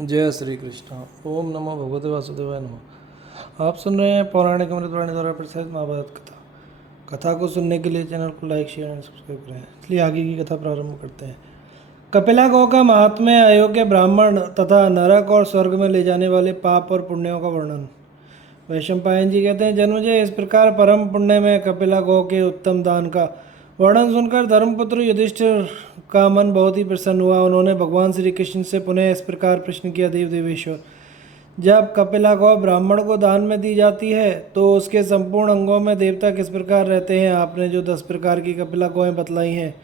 जय श्री कृष्ण। ओम नमो भगवते वासुदेवाय नमः। आप सुन रहे हैं पौराणिक अमृतवाणी द्वारा प्रसारित महाभारत कथा। कथा को सुनने के लिए चैनल को लाइक शेयर एंड सब्सक्राइब करें। इसलिए आगे की कथा प्रारंभ करते हैं। कपिला गौ का महात्म्य, अयोग्य ब्राह्मण तथा नरक और स्वर्ग में ले जाने वाले पाप और पुण्यों का वर्णन। वैशंपायन जी कहते हैं, जन्मजय, इस प्रकार परम पुण्य में कपिला गौ के उत्तम दान का वर्णन सुनकर धर्मपुत्र युधिष्ठिर का मन बहुत ही प्रसन्न हुआ। उन्होंने भगवान श्री कृष्ण से पुनः इस प्रकार प्रश्न किया, देव देवेश्वर, जब कपिला गौ ब्राह्मण को दान में दी जाती है तो उसके संपूर्ण अंगों में देवता किस प्रकार रहते हैं? आपने जो 10 प्रकार की कपिला गौएं बतलाई हैं,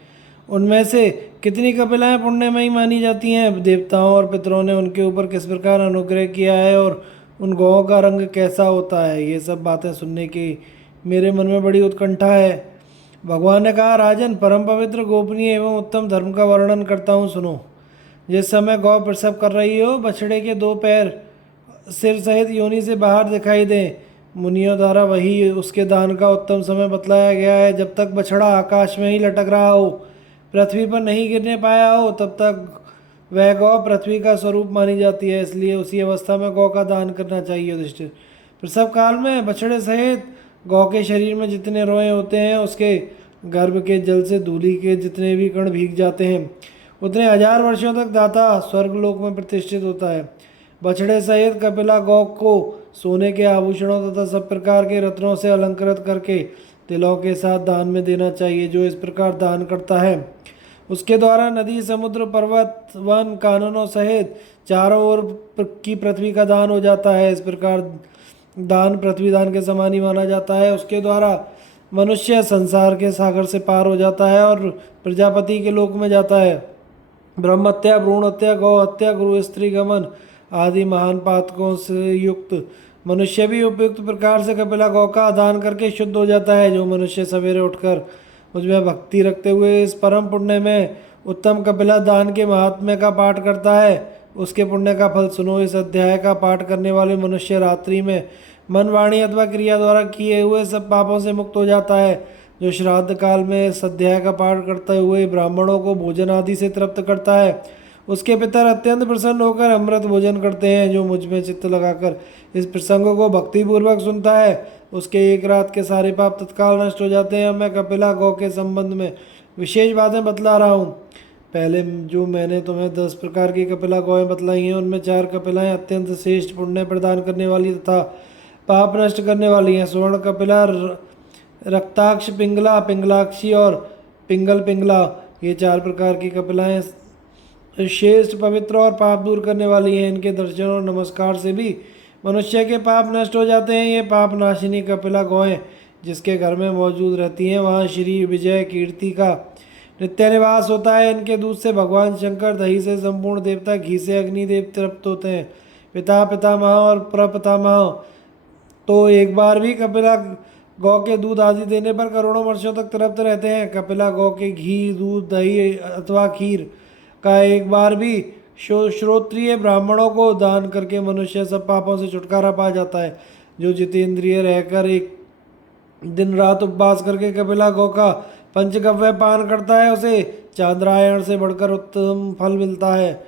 उनमें से कितनी कपिलाएं पुण्यमयी मानी जाती हैं? देवताओं और पितरों ने उनके ऊपर किस प्रकार अनुग्रह किया है और उन गौओं का रंग कैसा होता है? ये सब बातें सुनने की मेरे मन में बड़ी उत्कंठा है। भगवान ने कहा, राजन, परम पवित्र, गोपनीय एवं उत्तम धर्म का वर्णन करता हूँ, सुनो। जिस समय गौ प्रसव कर रही हो, बछड़े के 2 पैर सिर सहित योनि से बाहर दिखाई दें, मुनियों द्वारा वही उसके दान का उत्तम समय बतलाया गया है। जब तक बछड़ा आकाश में ही लटक रहा हो, पृथ्वी पर नहीं गिरने पाया हो, तब तक वह गौ पृथ्वी का स्वरूप मानी जाती है। इसलिए उसी अवस्था में गौ का दान करना चाहिए। युधिष्ठिर, प्रसव काल में बछड़े सहित गौ के शरीर में जितने रोए होते हैं, उसके गर्भ के जल से धूलि के जितने भी कण भीग जाते हैं, उतने 1000 वर्षों तक दाता स्वर्गलोक में प्रतिष्ठित होता है। बछड़े सहित कपिला गौ को सोने के आभूषणों तथा सब प्रकार के रत्नों से अलंकृत करके तिलों के साथ दान में देना चाहिए। जो इस प्रकार दान करता है, उसके द्वारा नदी, समुद्र, पर्वत, वन, काननों सहित चारों ओर की पृथ्वी का दान हो जाता है। इस प्रकार दान पृथ्वी दान के समान ही माना जाता है। उसके द्वारा मनुष्य संसार के सागर से पार हो जाता है और प्रजापति के लोक में जाता है। ब्रह्म हत्या, भ्रूण हत्या, गौ हत्या, गृह स्त्री गमन आदि महान पातकों से युक्त मनुष्य भी उपयुक्त प्रकार से कपिला गौ का दान करके शुद्ध हो जाता है। जो मनुष्य सवेरे उठकर मुझमें भक्ति रखते हुए इस परम पुण्य में उत्तम कपिला दान के महात्म्य का पाठ करता है, उसके पुण्य का फल सुनो। इस अध्याय का पाठ करने वाले मनुष्य रात्रि में मन, वाणी अथवा क्रिया द्वारा किए हुए सब पापों से मुक्त हो जाता है। जो श्राद्ध काल में इस अध्याय का पाठ करते हुए ब्राह्मणों को भोजन आदि से तृप्त करता है, उसके पितर अत्यंत प्रसन्न होकर अमृत भोजन करते हैं। जो मुझ में चित्त लगाकर इस प्रसंग को भक्तिपूर्वक सुनता है, उसके एक रात के सारे पाप तत्काल नष्ट हो जाते हैं। मैं कपिला गौ के संबंध में विशेष बातें बतला रहा हूँ। पहले जो मैंने तुम्हें 10 प्रकार की कपिला गौएं बतलाई हैं, उनमें 4 कपिलाएं अत्यंत श्रेष्ठ पुण्य प्रदान करने वाली तथा पाप नष्ट करने वाली हैं। स्वर्ण कपिला, रक्ताक्ष पिंगला, पिंगलाक्षी और पिंगल पिंगला, ये 4 प्रकार की कपिलाएं श्रेष्ठ, पवित्र और पाप दूर करने वाली हैं। इनके दर्शन और नमस्कार से भी मनुष्य के पाप नष्ट हो जाते हैं। ये पाप नाशिनी कपिला गौएं जिसके घर में मौजूद रहती हैं, वहाँ श्री विजय कीर्ति का नित्य निवास होता है। इनके दूध से भगवान शंकर, दही से संपूर्ण देवता, घी से अग्निदेव तृप्त होते हैं। पिता, पितामह और प्रपितामह तो एक बार भी कपिला गौ के दूध आदि देने पर करोड़ों वर्षों तक तृप्त रहते हैं। कपिला गौ के घी, दूध, दही अथवा खीर का एक बार भी श्रोत्रिय ब्राह्मणों को दान करके मनुष्य सब पापों से छुटकारा पा जाता है। जो जितेंद्रिय रहकर एक दिन रात उपवास करके कपिला गौ का पंचगव्य पान करता है, उसे चांद्रायण से बढ़कर उत्तम फल मिलता है।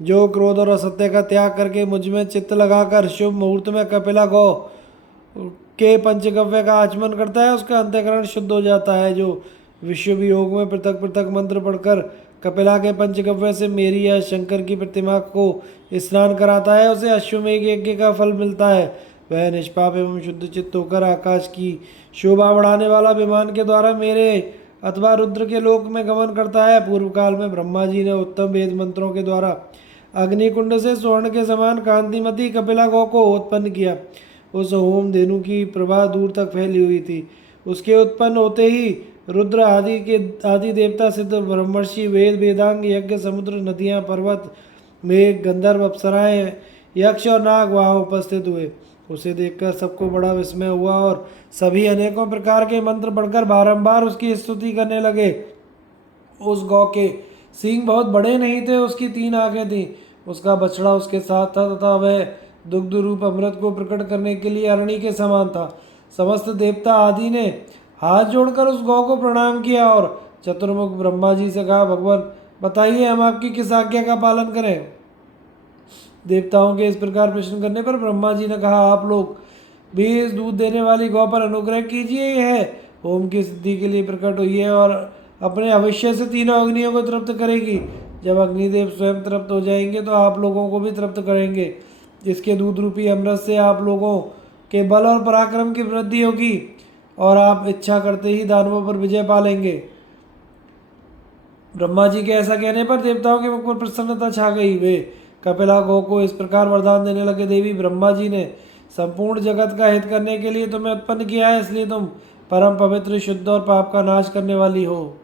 जो क्रोध और असत्य का त्याग करके मुझ में चित्त लगाकर शुभ मुहूर्त में कपिला गौ के पंचगव्य का आचमन करता है, उसका अंतःकरण शुद्ध हो जाता है। जो विश्व योग में पृथक पृथक मंत्र पढ़कर कपिला के पंचगव्य से मेरी या शंकर की प्रतिमा को स्नान कराता है, उसे अश्वमेघ यज्ञ का फल मिलता है। वह निष्पाप एवं शुद्ध चित्त होकर आकाश की शोभा बढ़ाने वाला विमान के द्वारा मेरे अथवा रुद्र के लोक में गमन करता है। पूर्व काल में ब्रह्मा जी ने उत्तम वेद मंत्रों के द्वारा अग्निकुंड से स्वर्ण के समान कांतिमती कपिला गौ को उत्पन्न किया। उस होम धेनु की प्रभा दूर तक फैली हुई थी। उसके उत्पन्न होते ही रुद्र आदि देवता, सिद्ध, ब्रह्मर्षि, वेद, वेदांग, यज्ञ, समुद्र, नदियाँ, पर्वत, मेघ, गंधर्व, अप्सराएं, यक्ष और नाग वहाँ उपस्थित हुए। उसे देखकर सबको बड़ा विस्मय हुआ और सभी अनेकों प्रकार के मंत्र पढ़कर बारंबार उसकी स्तुति करने लगे। उस गौ के सींग बहुत बड़े नहीं थे, उसकी 3 आंखें थीं। उसका बछड़ा उसके साथ था तथा वह दुग्ध रूप अमृत को प्रकट करने के लिए अरणी के समान था। समस्त देवता आदि ने हाथ जोड़कर उस गौ को प्रणाम किया और चतुर्मुख ब्रह्मा जी से कहा, भगवान बताइए, हम आपकी किस आज्ञा का पालन करें? देवताओं के इस प्रकार प्रश्न करने पर ब्रह्मा जी ने कहा, आप लोग भी इस दूध देने वाली गौ पर अनुग्रह कीजिए। यह ओम की सिद्धि के लिए प्रकट हुई है और अपने अवश्य से तीनों अग्नियों को तृप्त करेगी। जब अग्निदेव स्वयं तृप्त हो जाएंगे तो आप लोगों को भी तृप्त करेंगे। इसके दूध रूपी अमृत से आप लोगों के बल और पराक्रम की वृद्धि होगी और आप इच्छा करते ही दानवों पर विजय पा लेंगे। ब्रह्मा जी के ऐसा कहने पर देवताओं के मुख पर प्रसन्नता छा गई। वे कपिला गौ को इस प्रकार वरदान देने लगे, देवी ब्रह्मा जी ने संपूर्ण जगत का हित करने के लिए तुम्हें उत्पन्न किया है, इसलिए तुम परम पवित्र, शुद्ध और पाप का नाश करने वाली हो।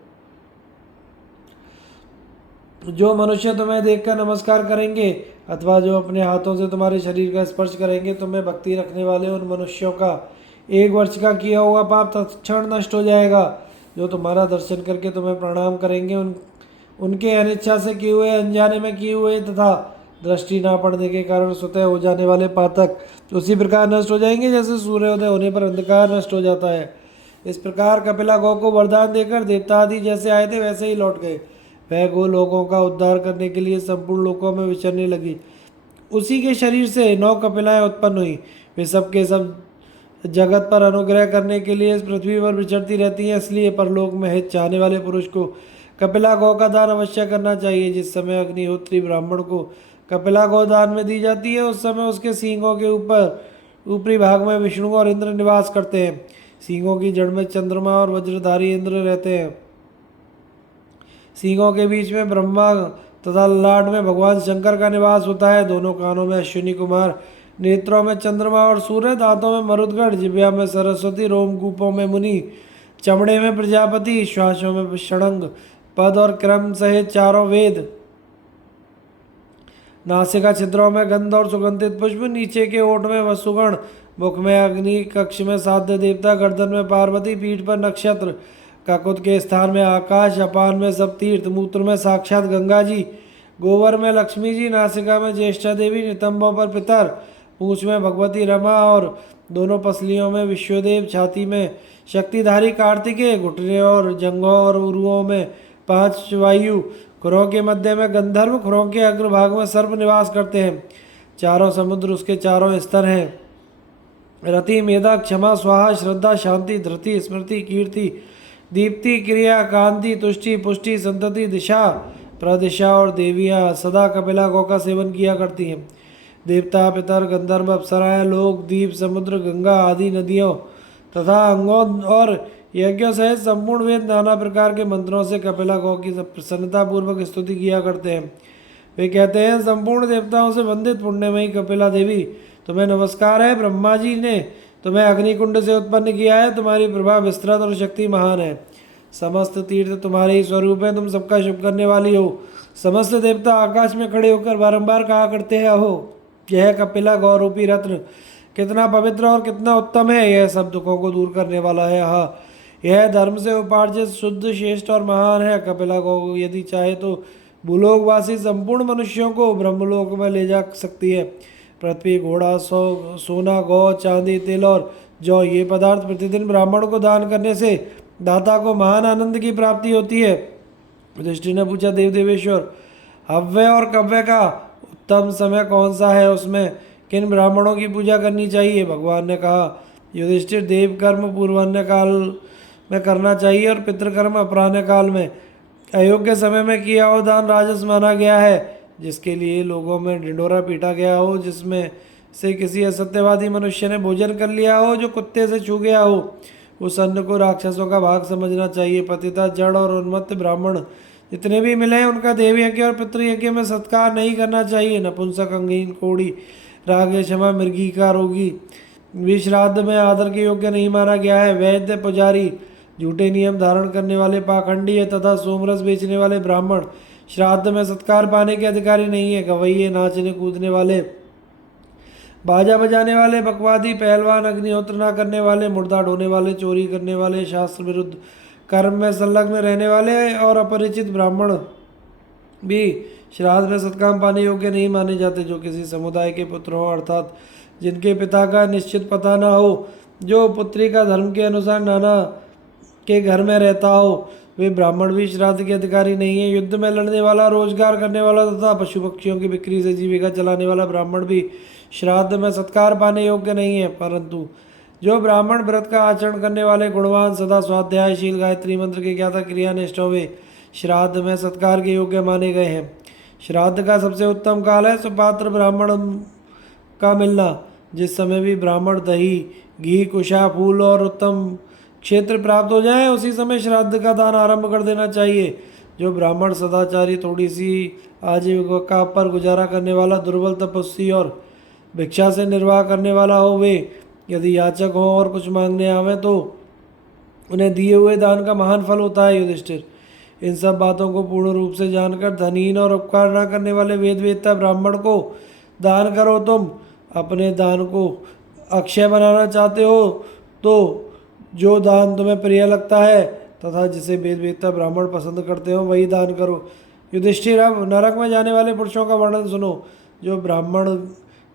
जो मनुष्य तुम्हें देखकर नमस्कार करेंगे अथवा जो अपने हाथों से तुम्हारे शरीर का स्पर्श करेंगे, तुम्हें भक्ति रखने वाले उन मनुष्यों का 1 वर्ष का किया हुआ पाप तत्क्षण नष्ट हो जाएगा। जो तुम्हारा दर्शन करके तुम्हें प्रणाम करेंगे, उनके अनिच्छा से किए हुए, अनजाने में किए हुए तथा दृष्टि ना पड़ने के कारण स्वतः हो जाने वाले पातक उसी प्रकार नष्ट हो जाएंगे जैसे सूर्योदय होने पर अंधकार नष्ट हो जाता है। इस प्रकार कपिला गौ को वरदान देकर देवता आदि जैसे आए थे वैसे ही लौट गए। वह गो लोगों का उद्धार करने के लिए संपूर्ण लोकों में विचरने लगी। उसी के शरीर से 9 कपिलाएं उत्पन्न हुई। वे सब के सब जगत पर अनुग्रह करने के लिए इस पृथ्वी पर विचरती रहती हैं, इसलिए परलोक में हित चाहने वाले पुरुष को कपिला गौ का दान अवश्य करना चाहिए। जिस समय अग्निहोत्री ब्राह्मण को कपिला गौ दान में दी जाती है उस समय उसके सींगों के ऊपरी भाग में विष्णु और इंद्र निवास करते हैं। सींगों की जड़ में चंद्रमा और वज्रधारी इंद्र रहते हैं। सींगों के बीच में ब्रह्मा तथा ललाट में भगवान शंकर का निवास होता है। दोनों कानों में अश्विनी कुमार, नेत्रों में चंद्रमा और सूर्य, दांतों में मरुदगढ़, जिह्वा में सरस्वती, रोमकूपों में मुनि, चमड़े में प्रजापति, श्वासों में षडंग, पद और क्रम सहित 4 वेद, नासिका छिद्रों में गंध और सुगंधित पुष्प, नीचे के ओठ में वसुगण, मुख में अग्नि, कक्ष में साध्य देवता, गर्दन में पार्वती, पीठ पर नक्षत्र, ककुत के स्थान में आकाश, अपान में सब तीर्थ, मूत्र में साक्षात गंगा जी, गोबर में लक्ष्मी जी, नासिका में ज्येष्ठा देवी, नितंबों पर पितर, पूंछ में भगवती रमा और दोनों पसलियों में विश्वदेव, छाती में शक्तिधारी कार्तिकेय, घुटने और जंघों और उरुओं में 5 वायु, खुरों के मध्य में गंधर्व, खुरों के अग्रभाग में सर्प निवास करते हैं। चारों समुद्र उसके चारों स्तर हैं। रति, मेधा, क्षमा, स्वाहा, श्रद्धा, शांति, धृति, स्मृति, कीर्ति, दीप्ति, क्रिया, कांति, तुष्टि, पुष्टि, संतति, दिशा, प्रदिशा और देवियाँ सदा कपिला गौ का सेवन किया करती हैं। देवता, पितर, गंधर्व, अप्सराएं, लोक, द्वीप, समुद्र, गंगा आदि नदियों तथा अंगों और यज्ञों सहित संपूर्ण वेद नाना प्रकार के मंत्रों से कपिला गौ की प्रसन्नतापूर्वक स्तुति किया करते हैं। वे कहते हैं, संपूर्ण देवताओं से वंदित पुण्यमयी कपिला देवी, तुम्हें नमस्कार है। ब्रह्मा जी ने तुम्हें अग्निकुंड से उत्पन्न किया है। तुम्हारी प्रभा विस्तृत और शक्ति महान है। समस्त तीर्थ तुम्हारे ही स्वरूप है। तुम सबका शुभ करने वाली हो। समस्त देवता आकाश में खड़े होकर बारंबार कहा करते हैं, अहो यह कपिला गौ रूपी रत्न कितना पवित्र और कितना उत्तम है। यह सब दुखों को दूर करने वाला है। हाँ, यह धर्म से उपार्जित शुद्ध, श्रेष्ठ और महान है। कपिला गौ यदि चाहे तो भूलोकवासी संपूर्ण मनुष्यों को ब्रह्मलोक में ले जा सकती है। पृथ्वी, घोड़ा, सोना, गौ, चांदी, तिल और जौ ये पदार्थ प्रतिदिन ब्राह्मण को दान करने से दाता को महान आनंद की प्राप्ति होती है। युधिष्ठिर ने पूछा, देव देवेश्वर, हव्य और कव्य का उत्तम समय कौन सा है? उसमें किन ब्राह्मणों की पूजा करनी चाहिए? भगवान ने कहा, युधिष्ठिर, देव कर्म पूर्वान्ह काल में करना चाहिए और पितृकर्म अपराह्न काल में। अयोग्य समय में किया हुआ दान राजस माना गया है, जिसके लिए लोगों में ढिंढोरा पीटा गया हो, जिसमें से किसी असत्यवादी मनुष्य ने भोजन कर लिया हो, जो कुत्ते से छू गया हो, उस अन्न को राक्षसों का भाग समझना चाहिए। पतिता, जड़ और उन्मत्त ब्राह्मण जितने भी मिले उनका देव यज्ञ और पितृयज्ञ में सत्कार नहीं करना चाहिए। नपुंसक, अंगहीन, कोढ़ी, रागे, क्षमा, मृगी का रोगी भी श्राद्ध में आदर के योग्य नहीं माना गया है। वैद्य, पुजारी, झूठे नियम धारण करने वाले पाखंडी तथा सोमरस बेचने वाले ब्राह्मण श्राद्ध में सत्कार पाने के अधिकारी नहीं है। गवैये, नाचने कूदने वाले, बाजा बजाने वाले, बकवादी, पहलवान, अग्निहोत्र न करने वाले, मुर्दा ढोने वाले, चोरी करने वाले, शास्त्र विरुद्ध कर्म में संलग्न रहने वाले और अपरिचित ब्राह्मण भी श्राद्ध में सत्काम पाने योग्य नहीं माने जाते। जो किसी समुदाय के पुत्र हो, अर्थात जिनके पिता का निश्चित पता न हो, जो पुत्री का धर्म के अनुसार नाना के घर में रहता हो, वे ब्राह्मण भी श्राद्ध के अधिकारी नहीं है। युद्ध में लड़ने वाला, रोजगार करने वाला तथा पशु पक्षियों की बिक्री से जीविका चलाने वाला ब्राह्मण भी श्राद्ध में सत्कार पाने योग्य नहीं है। परंतु जो ब्राह्मण व्रत का आचरण करने वाले, गुणवान, सदा स्वाध्यायशील, गायत्री मंत्र के ज्ञाता, क्रियानिष्ठ हो, वे श्राद्ध में सत्कार के योग्य माने गए हैं। श्राद्ध का सबसे उत्तम काल है सुपात्र ब्राह्मण का मिलना। जिस समय भी ब्राह्मण दही, घी, कुशा, फूल और उत्तम क्षेत्र प्राप्त हो जाए, उसी समय श्राद्ध का दान आरंभ कर देना चाहिए। जो ब्राह्मण सदाचारी, थोड़ी सी आजीविका पर गुजारा करने वाला, दुर्बल, तपस्वी और भिक्षा से निर्वाह करने वाला हो, वे यदि याचक हों और कुछ मांगने आवे तो उन्हें दिए हुए दान का महान फल होता है। युधिष्ठिर, इन सब बातों को पूर्ण रूप से जानकर धनहीन और उपकार न करने वाले वेद वेदता ब्राह्मण को दान करो। तुम अपने दान को अक्षय बनाना चाहते हो तो जो दान तुम्हें प्रिय लगता है तथा जिसे वेद वेदता ब्राह्मण पसंद करते हो वही दान करो। युधिष्ठिर, अब नरक में जाने वाले पुरुषों का वर्णन सुनो। जो ब्राह्मण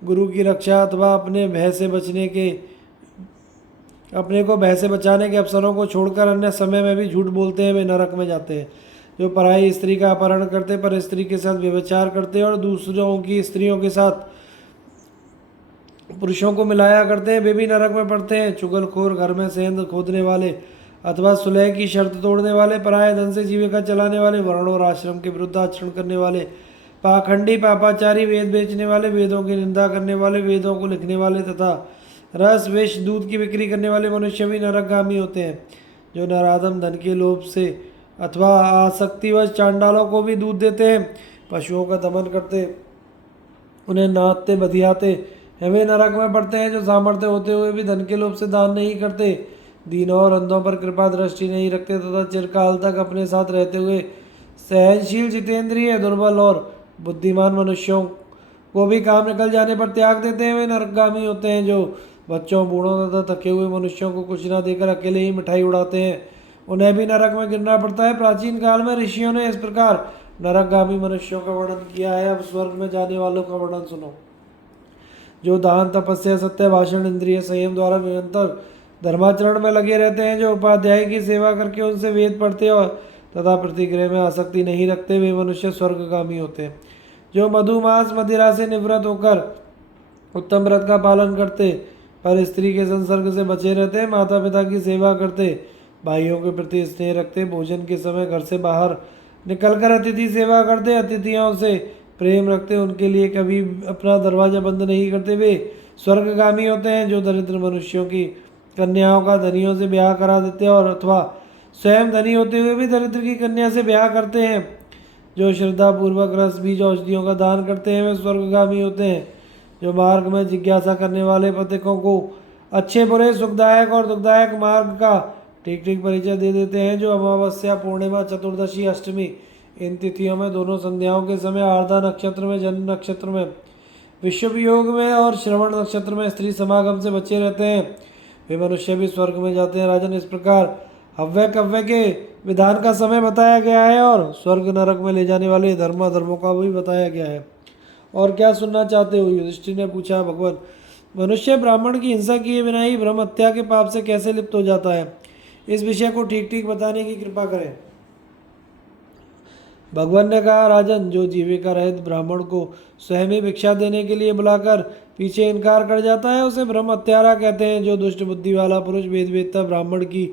गुरु की रक्षा अथवा अपने को भय से बचाने के अवसरों को छोड़कर अन्य समय में भी झूठ बोलते हैं, वे नरक में जाते हैं। जो पराई स्त्री का अपहरण करते, पर स्त्री के साथ व्यभिचार करते और दूसरों की स्त्रियों के साथ पुरुषों को मिलाया करते हैं, वे भी नरक में पड़ते हैं। चुगलखोर, घर में सेंध खोदने वाले अथवा सुलह की शर्त तोड़ने वाले, पराये धन से जीविका चलाने वाले, वर्ण और आश्रम के विरुद्ध आचरण करने वाले, पाखंडी, पापाचारी, वेद बेचने वाले, वेदों की निंदा करने वाले, वेदों को लिखने वाले तथा रस, विष, दूध की बिक्री करने वाले मनुष्य भी नरकगामी होते हैं। जो नराधम धन के लोभ से अथवा आसक्तिवश चांडालों को भी दूध देते हैं, पशुओं का दमन करते, उन्हें नाचते बधियाते हैं, वे नरक में पड़ते हैं। जो सामर्थ्य होते हुए भी धन के लोभ से दान नहीं करते, दीनों और अंधों पर कृपा दृष्टि नहीं रखते तथा चिरकाल तक अपने साथ रहते हुए सहनशील, जितेंद्रिय, दुर्बल और बुद्धिमान मनुष्यों को भी काम निकल जाने पर त्याग देते हैं, वे नरकगामी होते हैं। जो बच्चों, बूढ़ों तथा थके हुए मनुष्यों को कुछ न देकर अकेले ही मिठाई उड़ाते हैं, उन्हें भी नरक में गिरना पड़ता है। प्राचीन काल में ऋषियों ने इस प्रकार नरकगामी मनुष्यों का वर्णन किया है। अब स्वर्ग में जाने वालों का वर्णन सुनो। जो दान, तपस्या, सत्य भाषण, इंद्रिय संयम द्वारा निरंतर धर्माचरण में लगे रहते हैं, जो उपाध्याय की सेवा करके उनसे वेद पढ़ते और तथा प्रतिग्रह में आसक्ति नहीं रखते, वे मनुष्य स्वर्गगामी होते हैं। जो मधु, मांस, मदिरा से निवृत्त होकर उत्तम व्रत का पालन करते, पर स्त्री के संसर्ग से बचे रहते, माता पिता की सेवा करते, भाइयों के प्रति स्नेह रखते, भोजन के समय घर से बाहर निकलकर अतिथि सेवा करते, अतिथियों से प्रेम रखते, उनके लिए कभी अपना दरवाजा बंद नहीं करते, वे स्वर्गगामी होते हैं। जो दरिद्र मनुष्यों की कन्याओं का धनियों से ब्याह करा देते और अथवा स्वयं धनी होते हुए भी दरिद्र की कन्या से ब्याह करते हैं, जो श्रद्धा पूर्वक रस, बीज, औषधियों का दान करते हैं, वे स्वर्गगामी होते हैं। जो मार्ग में जिज्ञासा करने वाले पथिकों को अच्छे, बुरे, सुखदायक और दुखदायक मार्ग का ठीक ठीक परिचय दे देते हैं, जो अमावस्या, पूर्णिमा, चतुर्दशी, अष्टमी इन तिथियों में, दोनों संध्याओं के समय, आर्द्रा नक्षत्र में, जन्म नक्षत्र में, विषुव योग में और श्रवण नक्षत्र में स्त्री समागम से बचे रहते हैं, वे मनुष्य भी स्वर्ग में जाते हैं। राजन, इस प्रकार हव्य कव्य के विधान का समय बताया गया है और स्वर्ग नरक में ले जाने वाले धर्मों का भी बताया गया है। और क्या सुनना चाहते हो? युधिष्ठिर ने पूछा। भगवान, मनुष्य ब्राह्मण की हिंसा किए बिना ही ब्रह्म हत्या के पाप से कैसे लिप्त हो जाता है? इस विषय को ठीक ठीक बताने की कृपा करें। भगवान ने कहा, राजन, जो जीविका रहित ब्राह्मण को स्वयं ही भिक्षा देने के लिए बुलाकर पीछे इनकार कर जाता है, उसे ब्रह्म हत्यारा कहते हैं। जो दुष्ट बुद्धि वाला पुरुष वेद वेदता ब्राह्मण की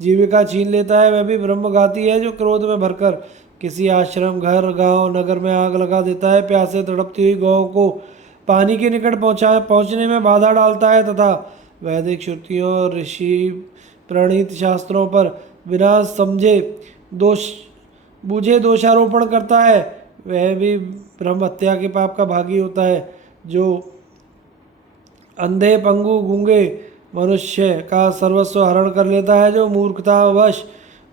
जीविका छीन लेता है, वह भी ब्रह्मघाती है। जो क्रोध में भरकर किसी आश्रम, घर, गांव, नगर में आग लगा देता है, प्यासे तड़पती हुई गौ को पानी के निकट पहुंचने में बाधा डालता है तथा वैदिक श्रुतियों और ऋषि प्रणीत शास्त्रों पर बिना समझे बूझे दोषारोपण करता है, वह भी ब्रह्म हत्या के पाप का भागी होता है। जो अंधे, पंगु, गूंगे मनुष्य का सर्वस्व हरण कर लेता है, जो मूर्खतावश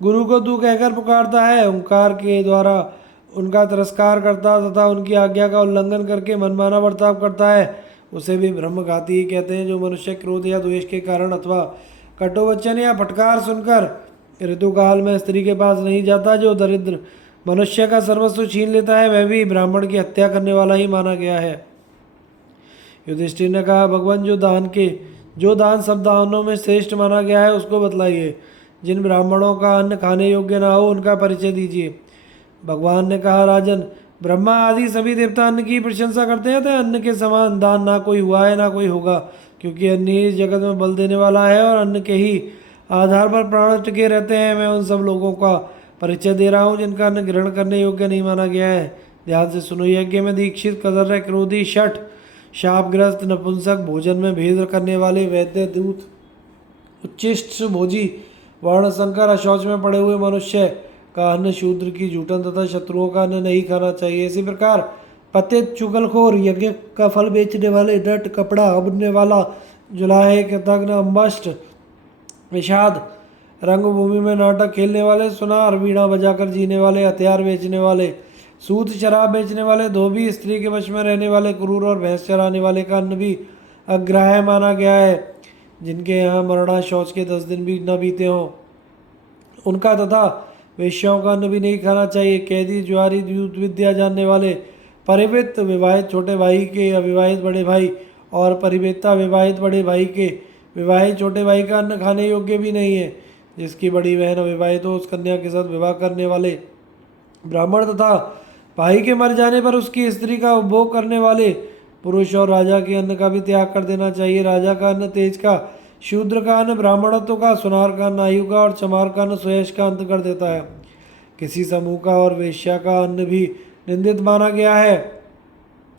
गुरु को तू कहकर पुकारता है, ओंकार के द्वारा उनका तिरस्कार करता तथा उनकी आज्ञा का उल्लंघन करके मनमाना बर्ताव करता है, उसे भी ब्रह्मघाती ही कहते हैं। जो मनुष्य क्रोध या द्वेष के कारण अथवा कटुवचन या फटकार सुनकर ऋतुकाल में स्त्री के पास नहीं जाता, जो दरिद्र मनुष्य का सर्वस्व छीन लेता है, वह भी ब्राह्मण की हत्या करने वाला ही माना गया है। युधिष्ठिर ने कहा, भगवान, जो दान सब दानों में श्रेष्ठ माना गया है उसको बतलाइए। जिन ब्राह्मणों का अन्न खाने योग्य ना हो उनका परिचय दीजिए। भगवान ने कहा, राजन, ब्रह्मा आदि सभी देवता अन्न की प्रशंसा करते हैं, तो अन्न के समान दान ना कोई हुआ है ना कोई होगा, क्योंकि अन्न ही इस जगत में बल देने वाला है और अन्न के ही आधार पर प्राण टिके रहते हैं। मैं उन सब लोगों का परिचय दे रहा हूँ जिनका अन्न ग्रहण करने योग्य नहीं माना गया है। ध्यान से सुनो। यज्ञ में दीक्षित, कदर्य, क्रोधी, शठ, शापग्रस्त, नपुंसक, भोजन में भेद करने वाले, वैद्य, दूत, उच्चिष्ट भोजी, वर्ण संकर, अशौच में पड़े हुए मनुष्य का अन्न, शूद्र की जूठन तथा शत्रुओं का अन्न नहीं खाना चाहिए। इसी प्रकार पतित, चुगलखोर, यज्ञ का फल बेचने वाले, नट, कपड़ा बुनने वाला, जुलाहे, कृतघ्न, अम्बष्ट, विषाद, रंगभूमि में नाटक खेलने वाले, सुनार, वीणा बजाकर जीने वाले, हथियार बेचने वाले, सूत, शराब बेचने वाले, धोबी, स्त्री के वश में रहने वाले, क्रूर और भैंस चराने वाले का अन्न भी अग्राह्य माना गया है। जिनके यहाँ मरना शौच के 10 दिन भी न बीते हों उनका तथा वेश्याओं का अन्न भी नहीं खाना चाहिए। कैदी, ज्वारी, युद्ध विद्या जानने वाले, परिवृत्त, विवाहित छोटे भाई के अविवाहित बड़े भाई और परिवेत्ता, विवाहित बड़े भाई के विवाहित छोटे भाई का अन्न खाने योग्य भी नहीं है। जिसकी बड़ी बहन अविवाहित हो उस कन्या के साथ विवाह करने वाले ब्राह्मण तथा भाई के मर जाने पर उसकी स्त्री का उपभोग करने वाले पुरुष और राजा के अन्न का भी त्याग कर देना चाहिए। राजा का अन्न तेज का, शूद्र का अन्न ब्राह्मणत्व का, सुनार का अन्न आयु का और चमार का अन्न सुयश का अंत कर देता है। किसी समूह का और वेश्या का अन्न भी निंदित माना गया है।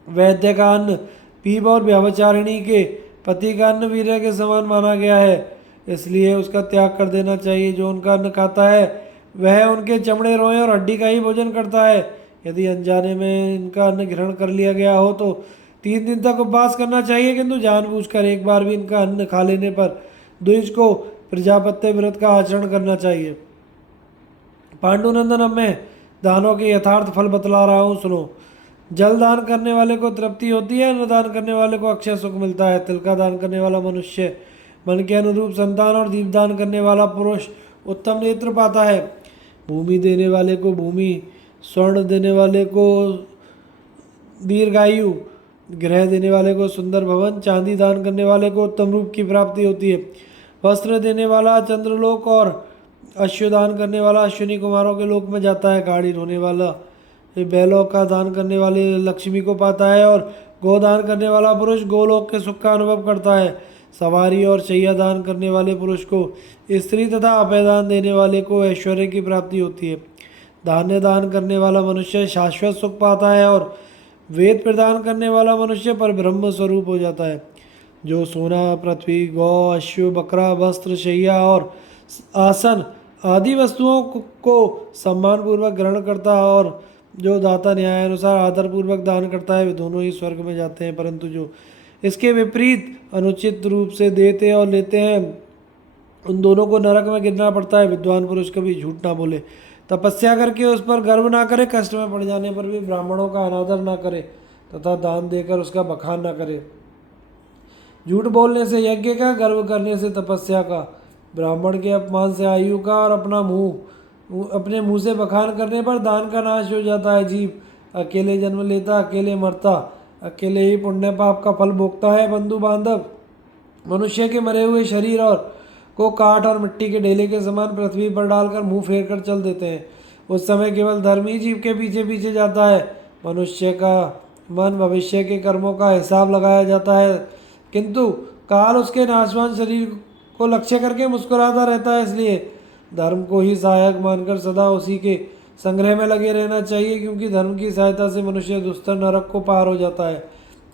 वैद्य का अन्न पीप और व्यभिचारिणी के पति का अन्न वीर्य के समान माना गया है, इसलिए उसका त्याग कर देना चाहिए। जो उनका अन्न खाता है वह उनके चमड़े, रोए और हड्डी का ही भोजन करता है। यदि अनजाने में इनका अन्न ग्रहण कर लिया गया हो तो 3 दिन तक उपवास करना चाहिए, किंतु जानबूझकर एक बार भी इनका अन्न खा लेने पर द्विज को प्रजापत्य व्रत का आचरण करना चाहिए। पांडुनंदन, अब मैं दानों के यथार्थ फल बतला रहा हूँ, सुनो। जल दान करने वाले को तृप्ति होती है, अन्न दान करने वाले को अक्षय सुख मिलता है। तिल का दान करने वाला मनुष्य मन के अनुरूप संतान और दीप दान करने वाला पुरुष उत्तम नेत्र पाता है। भूमि देने वाले को भूमि, स्वर्ण देने वाले को दीर्घायु, गृह देने वाले को सुंदर भवन, चांदी दान करने वाले को उत्तम रूप की प्राप्ति होती है। वस्त्र देने वाला चंद्रलोक और अश्वदान करने वाला अश्विनी कुमारों के लोक में जाता है। गाड़ी ढोने वाला बैलों का दान करने वाले लक्ष्मी को पाता है और गोदान करने वाला पुरुष गोलोक के सुख का अनुभव करता है। सवारी और शैया दान करने वाले पुरुष को स्त्री तथा अभयदान देने वाले को ऐश्वर्य की प्राप्ति होती है। धान्य दान करने वाला मनुष्य शाश्वत सुख पाता है और वेद प्रदान करने वाला मनुष्य पर ब्रह्म स्वरूप हो जाता है। जो सोना, पृथ्वी, गौ, अश्व, बकरा, वस्त्र, शैया और आसन आदि वस्तुओं को सम्मान पूर्वक ग्रहण करता है और जो दाता न्याय अनुसार आदरपूर्वक दान करता है वे दोनों ही स्वर्ग में जाते हैं, परंतु जो इसके विपरीत अनुचित रूप से देते और लेते हैं उन दोनों को नरक में गिरना पड़ता है। विद्वान पुरुष कभी झूठ ना बोले, तपस्या करके उस पर गर्व ना करे, कष्ट में पड़ जाने पर भी ब्राह्मणों का अनादर ना करे तथा दान देकर उसका बखान ना करे। झूठ बोलने से यज्ञ का, गर्व करने से तपस्या का, ब्राह्मण के अपमान से आयु का और अपने मुंह से बखान करने पर दान का नाश हो जाता है। जीव अकेले जन्म लेता, अकेले मरता, अकेले ही पुण्य पाप का फल भोगता है। बंधु बांधव मनुष्य के मरे हुए शरीर और को काठ और मिट्टी के ढेले के समान पृथ्वी पर डालकर मुंह फेर कर चल देते हैं। उस समय केवल धर्मी जीव के पीछे पीछे जाता है। मनुष्य का मन भविष्य के कर्मों का हिसाब लगाया जाता है, किंतु काल उसके नाशवान शरीर को लक्ष्य करके मुस्कुराता रहता है। इसलिए धर्म को ही सहायक मानकर सदा उसी के संग्रह में लगे रहना चाहिए, क्योंकि धर्म की सहायता से मनुष्य दुस्तर नरक को पार हो जाता है।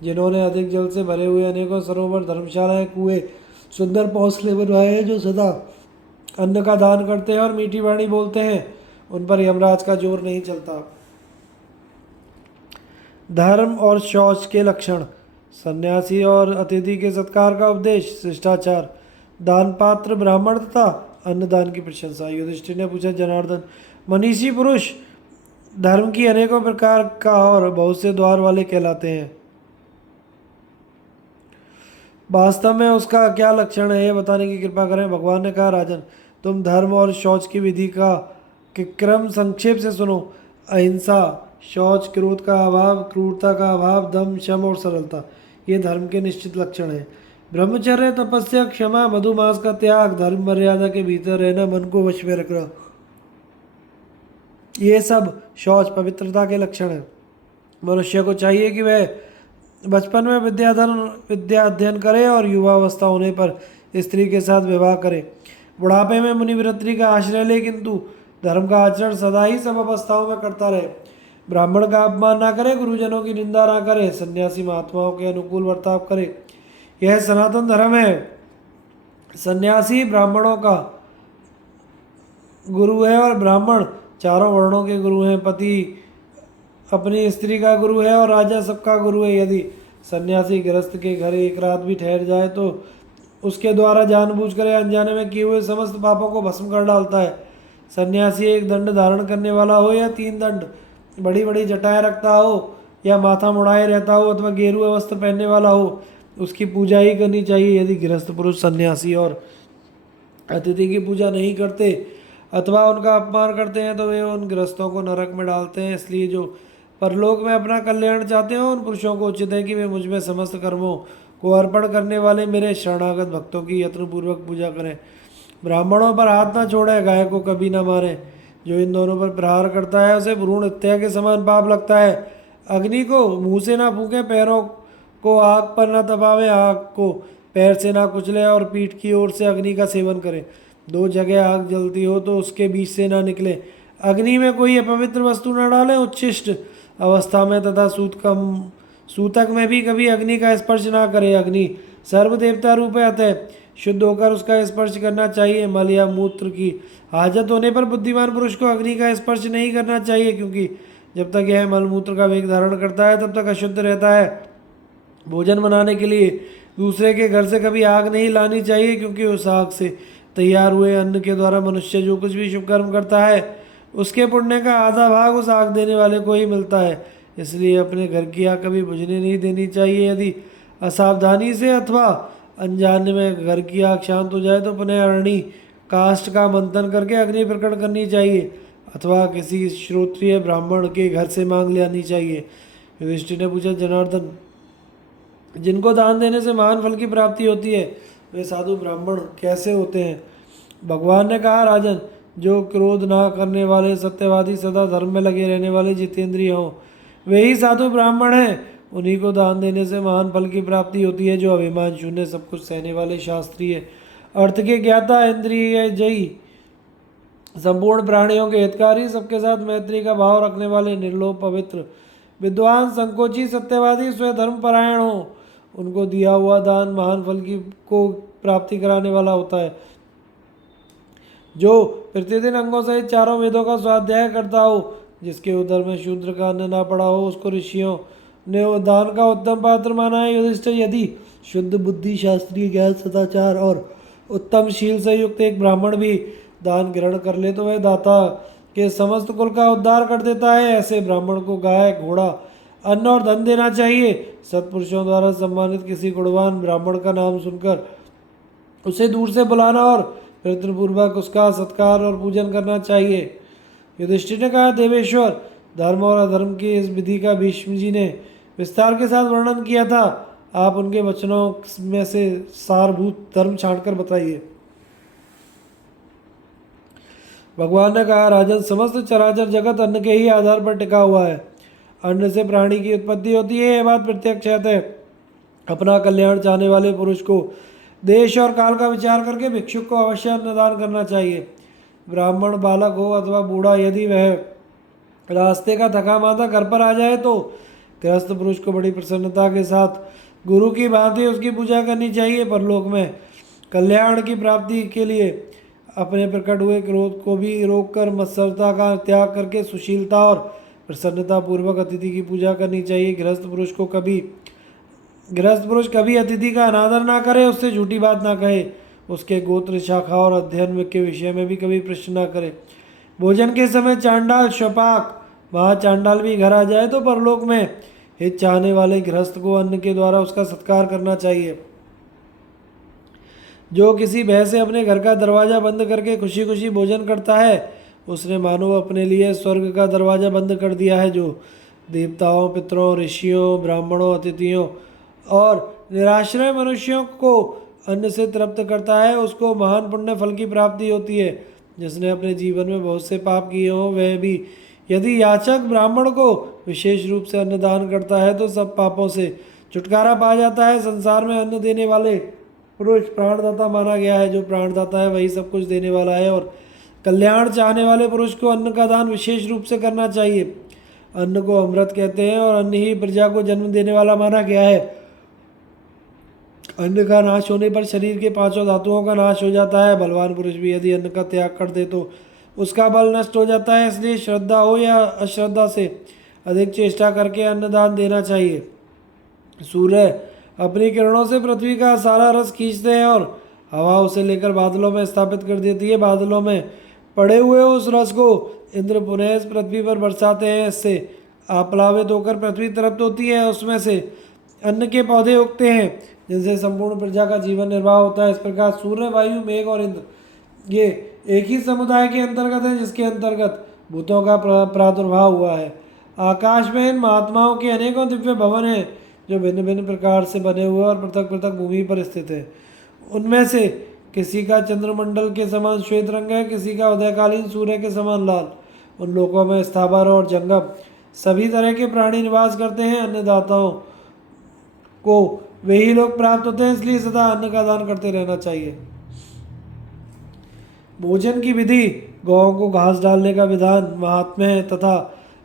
जिन्होंने अधिक जल से भरे हुए अनेकों सरोवर, धर्मशालाएं, कुएं, सुंदर घोंसले बनवाए हैं, जो सदा अन्न का दान करते हैं और मीठी वाणी बोलते हैं, उन पर यमराज का जोर नहीं चलता। धर्म और शौच के लक्षण, सन्यासी और अतिथि के सत्कार का उपदेश, शिष्टाचार, दान पात्र ब्राह्मण तथा अन्नदान की प्रशंसा। युधिष्ठिर ने पूछा, जनार्दन, मनीषी पुरुष धर्म की अनेकों प्रकार का और बहुत से द्वार वाले कहलाते हैं, वास्तव में उसका क्या लक्षण है, यह बताने की कृपा करें। भगवान ने कहा, राजन, तुम धर्म और शौच की विधि का क्रम संक्षेप से सुनो। अहिंसा, शौच, क्रोध का अभाव, क्रूरता का अभाव, दम, शम और सरलता, ये धर्म के निश्चित लक्षण हैं। ब्रह्मचर्य, तपस्या, क्षमा, मधुमास का त्याग, धर्म मर्यादा के भीतर रहना, मन को वश में रखना, ये सब शौच पवित्रता के लक्षण हैं। मनुष्य को चाहिए कि वह बचपन में विद्या अध्ययन करे और युवावस्था होने पर स्त्री के साथ विवाह करे। बुढ़ापे में मुनिवृत्ति का आश्रय ले, किंतु धर्म का आचरण सदा ही सब अवस्थाओं में करता रहे। ब्राह्मण का अपमान ना करे, गुरुजनों की निंदा ना करे, सन्यासी महात्माओं के अनुकूल बर्ताव करे। यह सनातन धर्म है। सन्यासी ब्राह्मणों का गुरु है और ब्राह्मण चारों वर्णों के गुरु हैं। पति अपनी स्त्री का गुरु है और राजा सबका गुरु है। यदि सन्यासी गृहस्थ के घर एक रात भी ठहर जाए तो उसके द्वारा जानबूझकर या अनजाने में किए हुए समस्त पापों को भस्म कर डालता है। सन्यासी एक दंड धारण करने वाला हो या 3 दंड, बड़ी बड़ी जटाएं रखता हो या माथा मुड़ाए रहता हो अथवा गेरुआ वस्त्र पहनने वाला हो, उसकी पूजा ही करनी चाहिए। यदि गृहस्थ पुरुष सन्यासी और अतिथि की पूजा नहीं करते अथवा उनका अपमान करते हैं तो वे उन गृहस्थों को नरक में डालते हैं। इसलिए जो परलोक में अपना कल्याण चाहते हो उन पुरुषों को उचित है कि वे मुझ में समस्त कर्मों को अर्पण करने वाले मेरे शरणागत भक्तों की यत्नपूर्वक पूजा करें। ब्राह्मणों पर हाथ ना छोड़े, गाय को कभी ना मारे। जो इन दोनों पर प्रहार करता है उसे भ्रूण हत्या के समान पाप लगता है। अग्नि को मुंह से ना फूके, पैरों को आग पर ना तपावे, आग को पैर से ना कुचले और पीठ की ओर से अग्नि का सेवन करे। 2 जगह आग जलती हो तो उसके बीच से ना निकले। अग्नि में कोई अपवित्र वस्तु न डालें। उच्छिष्ट अवस्था में तथा सूतक में भी कभी अग्नि का स्पर्श ना करे। अग्नि सर्वदेवता रूप है, अतः शुद्ध होकर उसका स्पर्श करना चाहिए। मल या मूत्र की हाजत होने पर बुद्धिमान पुरुष को अग्नि का स्पर्श नहीं करना चाहिए, क्योंकि जब तक यह मल मूत्र का वेग धारण करता है तब तक अशुद्ध रहता है। भोजन बनाने के लिए दूसरे के घर से कभी आग नहीं लानी चाहिए, क्योंकि उस आग से तैयार हुए अन्न के द्वारा मनुष्य जो कुछ भी शुभ कर्म करता है उसके पुण्य का आधा भाग उस आग देने वाले को ही मिलता है। इसलिए अपने घर की आग कभी बुझने नहीं देनी चाहिए। यदि असावधानी से अथवा अनजाने में घर की आग शांत हो जाए तो पुनः अरणी काष्ठ का मंथन करके अग्नि प्रकट करनी चाहिए अथवा किसी श्रोत्रिय ब्राह्मण के घर से मांग ले आनी चाहिए। युधिष्ठिर ने पूछा, जनार्दन, जिनको दान देने से महान फल की प्राप्ति होती है वे साधु ब्राह्मण कैसे होते हैं? भगवान ने कहा, राजन, जो क्रोध ना करने वाले, सत्यवादी, सदा धर्म में लगे रहने वाले जितेंद्रिय हों वे ही साधु ब्राह्मण हैं। उन्हीं को दान देने से महान फल की प्राप्ति होती है। जो अभिमान शून्य, सब कुछ सहने वाले, शास्त्रीय, अर्थ के ज्ञाता, इंद्रिय जयी, संपूर्ण प्राणियों के हितकारी, सबके साथ मैत्री का भाव रखने वाले, निर्लोभ, पवित्र, विद्वान, संकोची, सत्यवादी, स्वधर्म परायण हो, उनको दिया हुआ दान महान फल की को प्राप्ति कराने वाला होता है। जो प्रतिदिन अंगों सहित 4 वेदों का स्वाध्याय करता हो, जिसके उदर में शूद्र का अन्न ना पड़ा हो, उसको ऋषियों ने दान का उत्तम पात्र माना है। युधिष्ठिर, यदि शुद्ध बुद्धि, शास्त्रीय ज्ञान, सदाचार और उत्तम शील से युक्त एक ब्राह्मण भी दान ग्रहण कर ले तो वह दाता के समस्त कुल का उद्धार कर देता है। ऐसे ब्राह्मण को गाय, घोड़ा, अन्न और धन देना चाहिए। सत्पुरुषों द्वारा सम्मानित किसी गुणवान ब्राह्मण का नाम सुनकर उसे दूर से बुलाना और प्रयत्नपूर्वक उसका सत्कार और पूजन करना चाहिए। युधिष्ठिर ने कहा, देवेश्वर, धर्म और अधर्म की इस विधि का भीष्म जी ने विस्तार के साथ वर्णन किया था। आप उनके वचनों में से सारभूत धर्म छांटकर बताइए। भगवान ने कहा, राजन, समस्त चराचर जगत अन्न के ही आधार पर टिका हुआ है। अन्न से प्राणी की उत्पत्ति होती है, यह बात प्रत्यक्ष है। अपना कल्याण चाहने वाले पुरुष को देश और काल का विचार करके भिक्षुक को अवश्य अन्नदान करना चाहिए। ब्राह्मण बालक हो अथवा बूढ़ा, यदि वह रास्ते का थका मांदा घर पर आ जाए तो गृहस्थ पुरुष को बड़ी प्रसन्नता के साथ गुरु की भांति उसकी पूजा करनी चाहिए। परलोक में कल्याण की प्राप्ति के लिए अपने प्रकट हुए क्रोध को भी रोककर मत्सरता का त्याग करके सुशीलता और प्रसन्नता पूर्वक अतिथि की पूजा करनी चाहिए। गृहस्थ पुरुष कभी अतिथि का अनादर ना करे, उससे झूठी बात ना कहे, उसके गोत्र, शाखा और अध्ययन के विषय में भी कभी प्रश्न ना करे। भोजन के समय चांडाल, शपाक, महाचांडाल भी घर आ जाए तो परलोक में हित चाहने वाले गृहस्थ को अन्न के द्वारा उसका सत्कार करना चाहिए। जो किसी भय से अपने घर का दरवाजा बंद करके खुशी खुशी भोजन करता है उसने मानो अपने लिए स्वर्ग का दरवाजा बंद कर दिया है। जो देवताओं, पितरों, ऋषियों, ब्राह्मणों, अतिथियों और निराश्रय मनुष्यों को अन्न से तृप्त करता है उसको महान पुण्य फल की प्राप्ति होती है। जिसने अपने जीवन में बहुत से पाप किए हों वह भी यदि याचक ब्राह्मण को विशेष रूप से अन्न दान करता है तो सब पापों से छुटकारा पा जाता है। संसार में अन्न देने वाले पुरुष प्राणदाता माना गया है। जो प्राणदाता है वही सब कुछ देने वाला है और कल्याण चाहने वाले पुरुष को अन्न का दान विशेष रूप से करना चाहिए। अन्न को अमृत कहते हैं और अन्न ही प्रजा को जन्म देने वाला माना गया है। अन्न का नाश होने पर शरीर के पांचों धातुओं का नाश हो जाता है। बलवान पुरुष भी यदि अन्न का त्याग कर दे तो उसका बल नष्ट हो जाता है। इसलिए श्रद्धा हो या अश्रद्धा से अधिक चेष्टा करके अन्नदान देना चाहिए। सूर्य अपनी किरणों से पृथ्वी का सारा रस खींचते हैं और हवा उसे लेकर बादलों में स्थापित कर देती है। बादलों में पड़े हुए उस रस को इंद्र पुनः इस पृथ्वी पर बरसाते हैं। इससे आप्लावित होकर पृथ्वी तृप्त होती है। उसमें से अन्न के पौधे उगते हैं जिनसे संपूर्ण प्रजा का जीवन निर्वाह होता है। इस प्रकार सूर्य, वायु, मेघ और इंद्र ये एक ही समुदाय के अंतर्गत है जिसके अंतर्गत भूतों का प्रादुर्भाव हुआ है। आकाश में इन महात्माओं के अनेकों दिव्य भवन हैं जो भिन्न भिन्न प्रकार से बने हुए और पृथक पृथक भूमि पर स्थित है। उनमें से किसी का चंद्रमंडल के समान श्वेत रंग है, किसी का उदयकालीन सूर्य के समान लाल। उन लोकों में स्थावर और जंगम सभी तरह के प्राणी निवास करते हैं। अन्नदाताओं को वही लोग प्राप्त होते हैं, इसलिए सदा अन्न का दान करते रहना चाहिए। भोजन की विधि, गौओं को घास डालने का विधान महात्म्य है तथा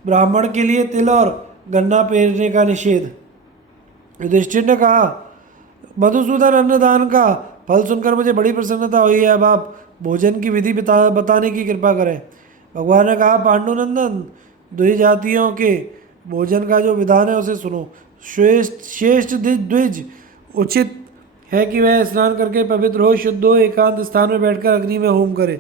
ब्राह्मण के लिए तिल और गन्ना पेरने का निषेध। युधिष्ठिर ने कहा, मधुसूदन, अन्नदान का फल सुनकर मुझे बड़ी प्रसन्नता हुई है। अब आप भोजन की विधि बताने की कृपा करें। भगवान ने कहा, पांडुनंदन, द्विजातियों के भोजन का जो विधान है उसे सुनो। श्रेष्ठ द्विज उचित है कि वह स्नान करके पवित्र हो, शुद्ध हो, एकांत स्थान में बैठकर अग्नि में होम करे।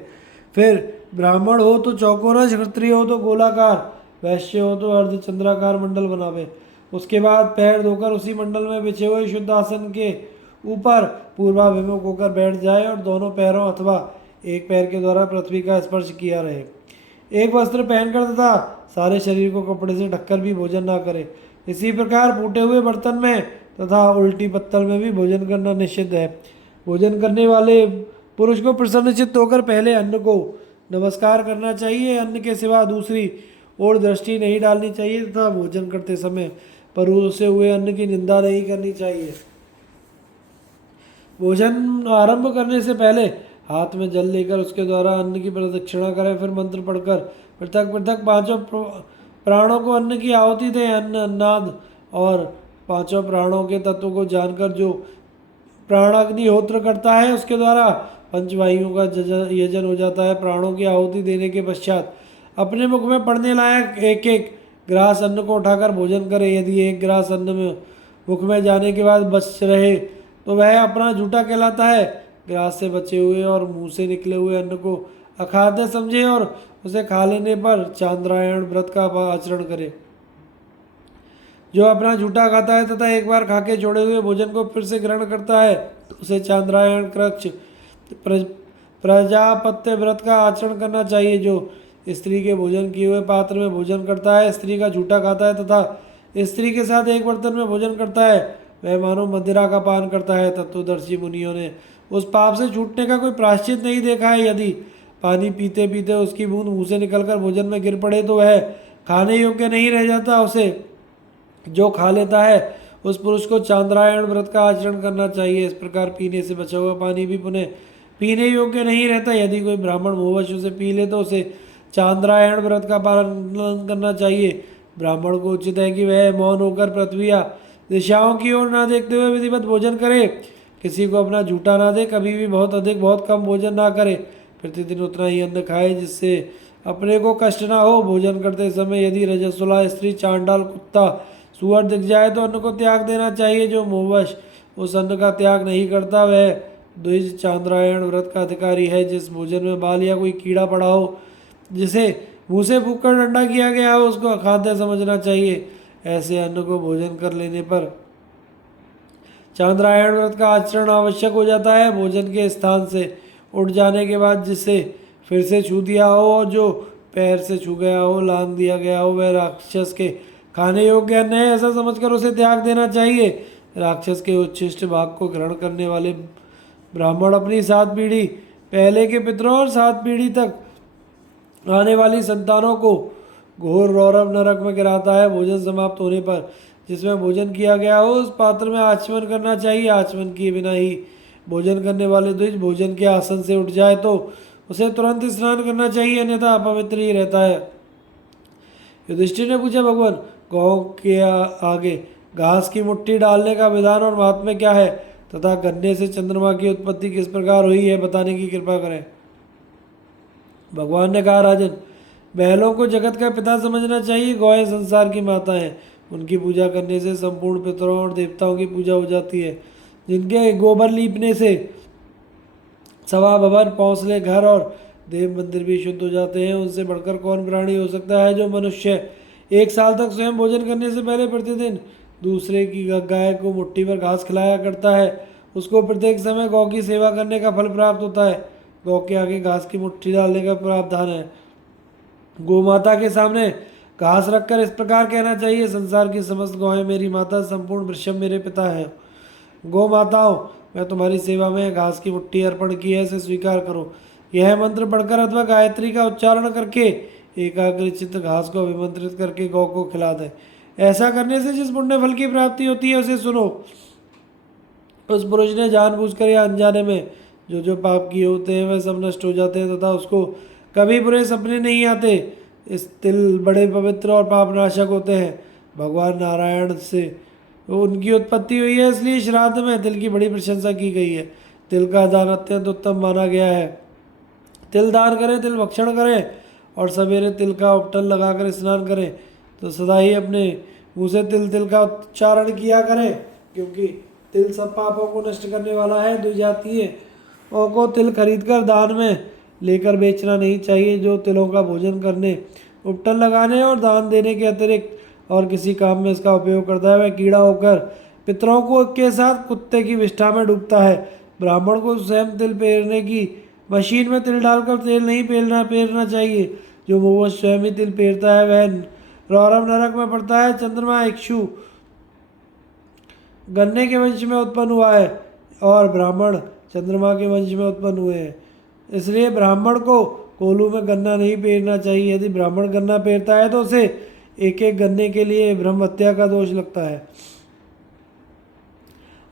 फिर ब्राह्मण हो तो चौकोरस, क्षत्रिय हो तो गोलाकार, वैश्य हो तो अर्धचंद्राकार मंडल बनावे। उसके बाद पैर धोकर उसी मंडल में बिछे हुए शुद्ध आसन के ऊपर पूर्वाभिमुख होकर बैठ जाए और दोनों पैरों अथवा एक पैर के द्वारा पृथ्वी का स्पर्श किया रहे। एक वस्त्र पहनकर तथा सारे शरीर को कपड़े से ढककर भी भोजन ना करे। इसी प्रकार फूटे हुए बर्तन में तथा उल्टी पत्तल में भी भोजन करना निषिद्ध है। भोजन करने वाले पुरुष को प्रसन्नचित्त होकर पहले अन्न को नमस्कार करना चाहिए। अन्न के सिवा दूसरी ओर दृष्टि नहीं डालनी चाहिए तथा भोजन करते समय परोसे हुए अन्न की निंदा नहीं करनी चाहिए। भोजन आरंभ करने से पहले हाथ में जल लेकर उसके द्वारा अन्न की प्रदक्षिणा करें। फिर मंत्र पढ़कर पृथक पृथक पांचों प्राणों को अन्न की आहुति दें। अन्न, अन्नाद और पांचों प्राणों के तत्व को जानकर जो प्राणाग्निहोत्र करता है उसके द्वारा पंचवायुओं का यजन हो जाता है। प्राणों की आहुति देने के पश्चात अपने मुख में पड़ने लायक एक एक ग्रास अन्न को उठाकर भोजन करे। यदि एक ग्रास अन्न में मुख में जाने के बाद बच रहे तो वह अपना झूठा कहलाता है। ग्रास से बचे हुए और मुंह से निकले हुए अन्न को अखाद्य समझे और उसे खा लेने पर चांद्रायण व्रत का आचरण करे। जो अपना झूठा खाता है तथा एक बार खाके छोड़े हुए भोजन को फिर से ग्रहण करता है तो उसे चांद्रायण कृक्ष प्रजापत्य व्रत का आचरण करना चाहिए। जो स्त्री के भोजन किए हुए पात्र में भोजन करता है, स्त्री का झूठा खाता है तथा स्त्री के साथ एक बर्तन में भोजन करता है, वह मानो मदिरा का पान करता है। तत्वदर्शी मुनियों ने उस पाप से छूटने का कोई प्रायश्चित नहीं देखा है। यदि पानी पीते पीते उसकी बूंद मुंह से निकलकर भोजन में गिर पड़े तो वह खाने योग्य नहीं रह जाता। उसे जो खा लेता है उस पुरुष को चांद्रायण व्रत का आचरण करना चाहिए। इस प्रकार पीने से बचा हुआ पानी भी पुनः पीने योग्य नहीं रहता। यदि कोई ब्राह्मण मोहवश उसे पी ले तो उसे चांद्रायण व्रत का पालन करना चाहिए। ब्राह्मण को उचित है कि वह मौन होकर पृथ्वी या दिशाओं की ओर ना देखते हुए विधिवत भोजन करे। किसी को अपना झूठा ना दे, कभी भी बहुत अधिक बहुत कम भोजन ना करे। प्रतिदिन उतना ही अन्न खाए जिससे अपने को कष्ट ना हो। भोजन करते समय यदि रजस्वला, स्त्री, चांडाल, कुत्ता, सुअर दिख जाए तो अन्न को त्याग देना चाहिए। जो मोहवश उस अन्न का त्याग नहीं करता वह द्विज चांद्रायण व्रत का अधिकारी है। जिस भोजन में बाल या कोई कीड़ा पड़ा हो, जिसे मुँह से फूंककर डंडा किया गया हो, उसको अखाद्य समझना चाहिए। ऐसे अन्न को भोजन कर लेने पर चांद्रायण व्रत का आचरण आवश्यक हो जाता है। भोजन के स्थान से उठ जाने के बाद जिसे फिर से छू दिया हो और जो पैर से छू गया हो, लांग दिया गया हो, वह राक्षस के खाने योग्य अन्न है ऐसा समझकर उसे त्याग देना चाहिए। राक्षस के उच्छिष्ट भाग को ग्रहण करने वाले ब्राह्मण अपनी 7 पीढ़ी पहले के पितरों और 7 पीढ़ी तक आने वाली संतानों को घोर रौरव नरक में गिराता है। भोजन समाप्त होने पर जिसमें भोजन किया गया हो उस पात्र में आचमन करना चाहिए। आचमन किए बिना ही भोजन करने वाले द्विज भोजन के आसन से उठ जाए तो उसे तुरंत स्नान करना चाहिए, अन्यथा अपवित्र ही रहता है। युधिष्ठिर ने पूछा, भगवान गौ के आगे घास की मुट्ठी डालने का विधान और महात्म्य क्या है तथा गन्ने से चंद्रमा की उत्पत्ति किस प्रकार हुई है बताने की कृपा करें। भगवान ने कहा, राजन बैलों को जगत का पिता समझना चाहिए। गौएं संसार की माता हैं। उनकी पूजा करने से संपूर्ण पितरों और देवताओं की पूजा हो जाती है। जिनके गोबर लीपने से सभा भवन पौंसले घर और देव मंदिर भी शुद्ध हो जाते हैं, उनसे बढ़कर कौन प्राणी हो सकता है जो मनुष्य 1 साल तक स्वयं भोजन करने से पहले प्रतिदिन दूसरे की गाय को मुट्ठी पर घास खिलाया करता है। उसको प्रत्येक समय गौ की सेवा करने का फल प्राप्त होता है। गौ के आगे घास की मुट्ठी डालने का प्रावधान है। गौ माता के सामने घास रखकर इस प्रकार कहना चाहिए, संसार की समस्त गौएं मेरी माता, संपूर्ण वृषभ मेरे पिता हैं। गौ माताओं, मैं तुम्हारी सेवा में घास की मुट्ठी अर्पण की है, इसे स्वीकार करो। यह मंत्र पढ़कर अथवा गायत्री का उच्चारण करके एकाग्रचित्त घास को अभिमंत्रित करके गौ को खिला दें। ऐसा करने से जिस पुण्य फल की प्राप्ति होती है उसे सुनो। उस पुरुष ने जानबूझकर या अनजाने में जो जो पाप किए होते हैं वह सब नष्ट हो जाते हैं तथा उसको कभी बुरे सपने नहीं आते। इस तिल बड़े पवित्र और पापनाशक होते हैं। भगवान नारायण से उनकी उत्पत्ति हुई है, इसलिए श्राद्ध में तिल की बड़ी प्रशंसा की गई है। तिल का दान अत्यंत उत्तम माना गया है। तिल दान करें, तिल भक्षण करें और सवेरे तिल का उपटन लगाकर स्नान करें तो सदा ही अपने मुँह से तिल तिल का उच्चारण किया करें, क्योंकि तिल सब पापों को नष्ट करने वाला है। द्विजातीय को तिल खरीदकर दान में लेकर बेचना नहीं चाहिए। जो तिलों का भोजन करने, उपटन लगाने और दान देने के अतिरिक्त और किसी काम में इसका उपयोग करता है वह कीड़ा होकर पितरों को के साथ कुत्ते की विष्ठा में डूबता है। ब्राह्मण को स्वयं तिल पेरने की मशीन में तिल डालकर तेल नहीं पेरना चाहिए। जो मुँह स्वयं ही तिल पेरता है वह रौरव नरक में पड़ता है। चंद्रमा इक्षु गन्ने के वंश में उत्पन्न हुआ है और ब्राह्मण चंद्रमा के वंश में उत्पन्न हुए हैं, इसलिए ब्राह्मण को कोलू में गन्ना नहीं पेरना चाहिए। यदि ब्राह्मण गन्ना पेरता है तो उसे एक एक गन्ने के लिए ब्रह्म हत्या का दोष लगता है।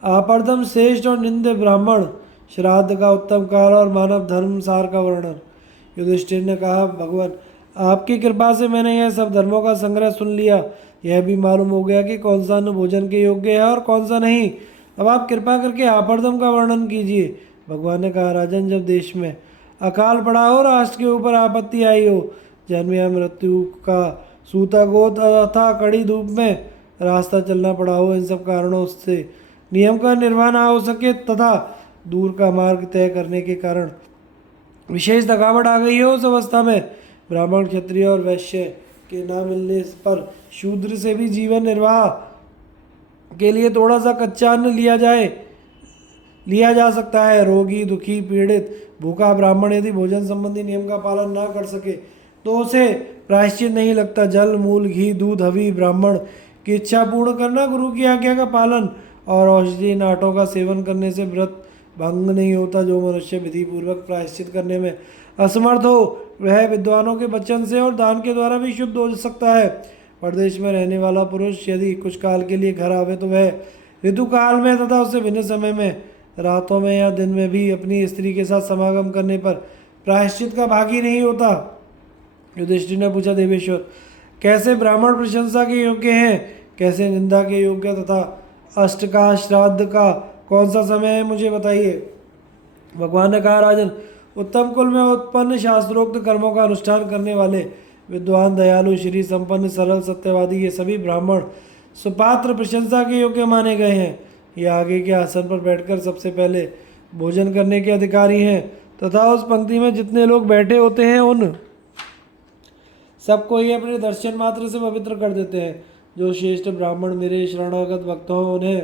आपरदम श्रेष्ठ और निंदे ब्राह्मण, श्राद्ध का उत्तम काल और मानव धर्म सार का वर्णन। युधिष्ठिर ने कहा, भगवान आपकी कृपा से मैंने यह सब धर्मों का संग्रह सुन लिया। यह भी मालूम हो गया कि कौन सा अन्न भोजन के योग्य है और कौन सा नहीं। अब आप कृपा करके आपरदम का वर्णन कीजिए। भगवान ने कहा, राजन जब देश में अकाल पड़ा हो, राष्ट्र के ऊपर आपत्ति आई हो, जन्म या मृत्यु का सूतक हो तथा कड़ी धूप में रास्ता चलना पड़ा हो, इन सब कारणों से नियम का निर्वाह ना हो सके तथा दूर का मार्ग तय करने के कारण विशेष थकावट आ गई हो, उस अवस्था में ब्राह्मण, क्षत्रिय और वैश्य के ना मिलने पर शूद्र से भी जीवन निर्वाह के लिए थोड़ा सा कच्चा अन्न लिया जा सकता है। रोगी, दुखी, पीड़ित, भूखा ब्राह्मण यदि भोजन संबंधी नियम का पालन ना कर सके तो उसे प्रायश्चित नहीं लगता। जल, मूल, घी, दूध, हवि, ब्राह्मण की इच्छा पूर्ण करना, गुरु की आज्ञा का पालन और औषधि नाटों का सेवन करने से व्रत भंग नहीं होता। जो मनुष्य विधि पूर्वक प्रायश्चित करने में असमर्थ हो वह विद्वानों के वचन से और दान के द्वारा भी शुद्ध हो सकता है। प्रदेश में रहने वाला पुरुष यदि कुछ काल के लिए घर आवे तो वह ऋतु काल में तथा उससे भिन्न समय में, रातों में या दिन में भी अपनी स्त्री के साथ समागम करने पर प्रायश्चित का भागी नहीं होता। युधिष्ठिर ने पूछा, देवेश्वर कैसे ब्राह्मण प्रशंसा के योग्य हैं, कैसे निंदा के योग्य तथा अष्ट का श्राद्ध का कौन सा समय है, मुझे बताइए। भगवान ने कहा, राजन उत्तम कुल में उत्पन्न शास्त्रोक्त कर्मों का अनुष्ठान करने वाले विद्वान, दयालु, श्री संपन्न, सरल, सत्यवादी ये सभी ब्राह्मण सुपात्र प्रशंसा के योग्य माने गए हैं। ये आगे के आसन पर बैठकर सबसे पहले भोजन करने के अधिकारी हैं तथा उस पंक्ति में जितने लोग बैठे होते हैं उन सबको ये अपने दर्शन मात्र से पवित्र कर देते हैं। जो श्रेष्ठ ब्राह्मण मेरे शरणागत भक्त हों उन्हें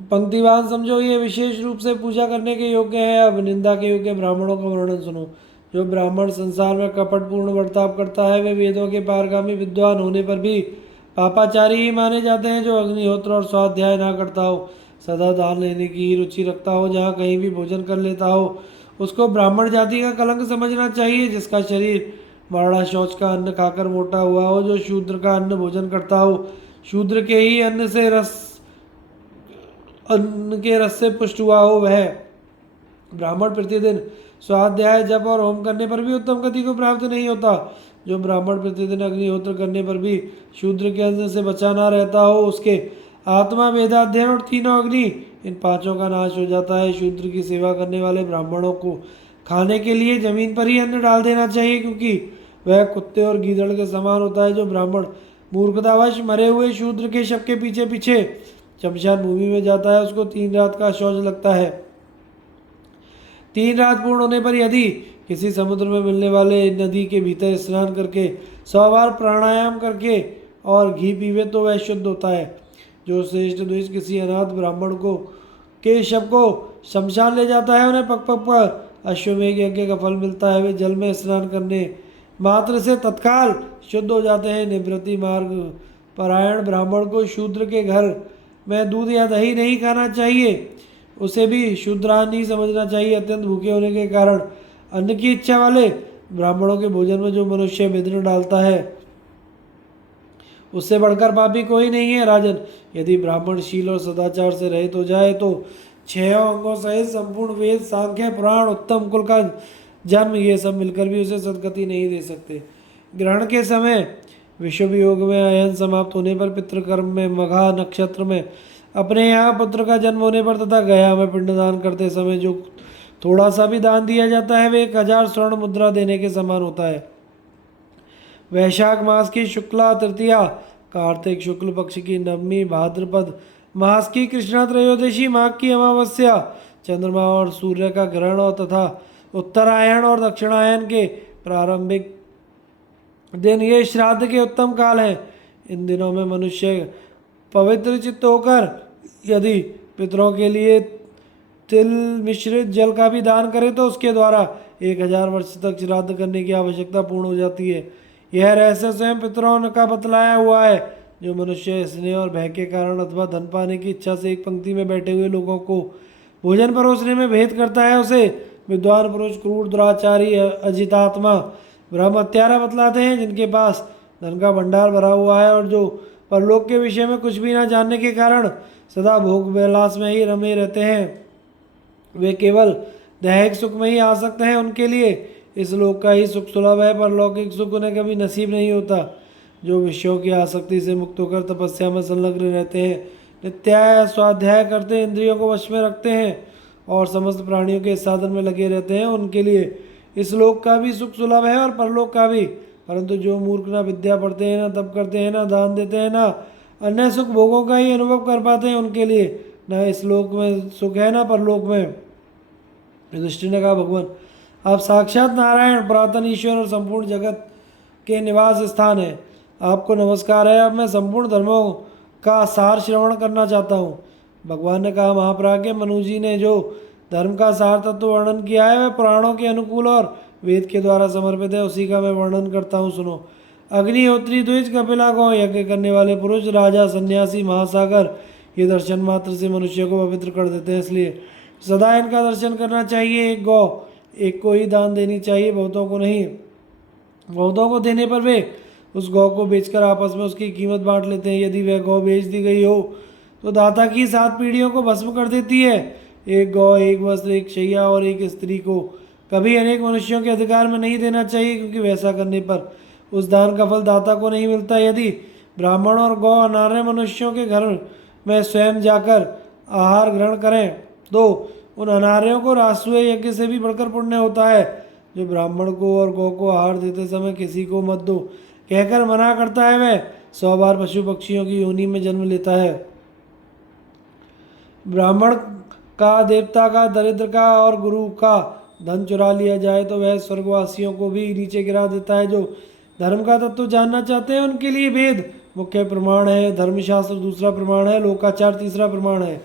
पंक्तिवान समझो, ये विशेष रूप से पूजा करने के योग्य है। अब निंदा के योग्य ब्राह्मणों का वर्णन सुनो। जो ब्राह्मण संसार में कपटपूर्ण बर्ताव करता है वे वेदों के पारगामी विद्वान होने पर भी पापाचारी ही माने जाते हैं जो अग्निहोत्र और स्वाध्याय ना करता हो, सदा दान लेने की रुचि रखता हो, जहाँ कहीं भी भोजन कर लेता हो उसको ब्राह्मण जाति का कलंक समझना चाहिए। जिसका शरीर वर्णा शौच का अन्न खाकर मोटा हुआ हो, जो शूद्र का अन्न भोजन करता हो, शूद्र के ही अन्न के रस से पुष्ट हुआ हो, वह ब्राह्मण प्रतिदिन स्वाध्याय जप और होम करने पर भी उत्तम गति को प्राप्त नहीं होता। जो ब्राह्मण प्रतिदिन अग्निहोत्र करने पर भी शूद्र के अन्न से बचा ना रहता हो, उसके आत्मा वेदाध्ययन और तीनों अग्नि इन पांचों का नाश हो जाता है। शूद्र की सेवा करने वाले ब्राह्मणों को खाने के लिए जमीन पर ही अन्न डाल देना चाहिए, क्योंकि वह कुत्ते और गीदड़ के समान होता है। जो ब्राह्मण मूर्खतावश मरे हुए शूद्र के शव के पीछे पीछे शमशान भूमि में जाता है, उसको 3 रात का शौच लगता है। 3 रात पूर्ण होने पर यदि किसी समुद्र में मिलने वाले नदी के भीतर स्नान करके 100 बार प्राणायाम करके और घी पीवे तो वह शुद्ध होता है। जो श्रेष्ठ द्विज किसी अनाथ ब्राह्मण को के शव को शमशान ले जाता है, उन्हें पक पक पर अश्वमेघ यज्ञ का फल मिलता है। वे जल में स्नान करने मात्र से तत्काल शुद्ध हो जाते हैं। निवृत्ति मार्ग परायण ब्राह्मण को शूद्र के घर में दूध या दही नहीं खाना चाहिए, उसे भी शूद्रान ही समझना चाहिए। अत्यंत भूखे होने के कारण अन्न की इच्छा वाले ब्राह्मणों के भोजन में जो मनुष्य विघ्न डालता है, उससे बढ़कर पापी कोई नहीं है। राजन, यदि ब्राह्मण शील और सदाचार से रहित हो जाए तो 6 अंगों सहित संपूर्ण वेद, सांख्य, पुराण, उत्तम कुल का जन्म, ये सब मिलकर भी उसे सदगति नहीं दे सकते। ग्रहण के समय विषुव योग में अयन समाप्त होने पर, पितृकर्म में मघा नक्षत्र में अपने यहाँ पुत्र का जन्म होने पर तथा गया में पिंडदान करते समय जो थोड़ा सा भी दान दिया जाता है, वे 1000 स्वर्ण मुद्रा देने के समान होता है। वैशाख मास की शुक्ला तृतीया, कार्तिक शुक्ल पक्ष की नवमी, भाद्रपद मास की कृष्णा त्रयोदशी, माघ की अमावस्या, चंद्रमा और सूर्य का ग्रहण और तथा उत्तरायण और दक्षिणायन के प्रारंभिक दिन ये श्राद्ध के उत्तम काल हैं। इन दिनों में मनुष्य पवित्र चित्त होकर यदि पितरों के लिए तिल मिश्रित जल का भी दान करे तो उसके द्वारा 1000 वर्ष तक श्राद्ध करने की आवश्यकता पूर्ण हो जाती है। यह रहस्य स्वयं पितरों का बतलाया हुआ है। जो मनुष्य स्नेह और भय के कारण अथवा धन पाने की इच्छा से एक पंक्ति में बैठे हुए लोगों को भोजन परोसने में भेद करता है, उसे विद्वान पुरुष, क्रूर, दुराचारी, अजितात्मा, ब्रह्म हत्यारा बतलाते हैं। जिनके पास धन का भंडार भरा हुआ है और जो परलोक के विषय में कुछ भी ना जानने के कारण सदा भोग विलास में ही रमे रहते हैं, वे केवल दैहिक सुख में ही आसक्त हैं। उनके लिए इस लोक का ही सुख सुलभ है, पर लौकिक सुख उन्हें कभी नसीब नहीं होता। जो विषयों की आसक्ति से मुक्त होकर तपस्या में संलग्न रहते हैं, नित्याय स्वाध्याय करते, इंद्रियों को वश में रखते हैं और समस्त प्राणियों के साधन में लगे रहते हैं, उनके लिए इस लोक का भी सुख सुलभ है और परलोक का भी। परंतु जो मूर्ख ना विद्या पढ़ते हैं, ना तप करते हैं, ना दान देते हैं, ना अन्य सुख भोगों का ही अनुभव कर पाते हैं, उनके लिए न इस लोक में सुख है, ना परलोक में। युधिष्ठिर ने कहा, भगवान आप साक्षात नारायण, पुरातन ईश्वर और संपूर्ण जगत के निवास स्थान है। आपको नमस्कार है। अब मैं संपूर्ण धर्मों का सार श्रवण करना चाहता हूँ। भगवान ने कहा, महाप्राज्ञ मनु जी ने जो धर्म का सार तत्व वर्णन किया है, वह पुराणों के अनुकूल और वेद के द्वारा समर्पित है, उसी का मैं वर्णन करता हूँ, सुनो। अग्निहोत्री, द्विज, कपिला, गौ, यज्ञ करने वाले पुरुष, राजा, सन्यासी, महासागर, ये दर्शन मात्र से मनुष्य को पवित्र कर देते हैं, इसलिए सदा इनका दर्शन करना चाहिए। एक गौ एक को ही दान देनी चाहिए, बहुतों को नहीं। बहुतों को देने पर वे उस गौ को बेचकर आपस में उसकी कीमत बांट लेते हैं। यदि वह गौ बेच दी गई हो तो दाता की 7 पीढ़ियों को भस्म कर देती है। एक गौ, एक वस्त्र, एक शैया और एक स्त्री को कभी अनेक मनुष्यों के अधिकार में नहीं देना चाहिए, क्योंकि वैसा करने पर उस दान का फल दाता को नहीं मिलता। यदि ब्राह्मण और गौ अनार्य मनुष्यों के घर में स्वयं जाकर आहार ग्रहण करें तो उन अनार्यों को राष्ट्रीय यज्ञ से भी बढ़कर पुण्य होता है। जो ब्राह्मण को और गौ को आहार देते समय किसी को मत दो कहकर मना करता है, वह 100 बार पशु पक्षियों की योनि में जन्म लेता है। ब्राह्मण का, देवता का, दरिद्र का और गुरु का धन चुरा लिया जाए तो वह स्वर्गवासियों को भी नीचे गिरा देता है। जो धर्म का तत्व जानना चाहते हैं उनके लिए वेद मुख्य प्रमाण है, धर्मशास्त्र दूसरा प्रमाण है, लोकाचार तीसरा प्रमाण है।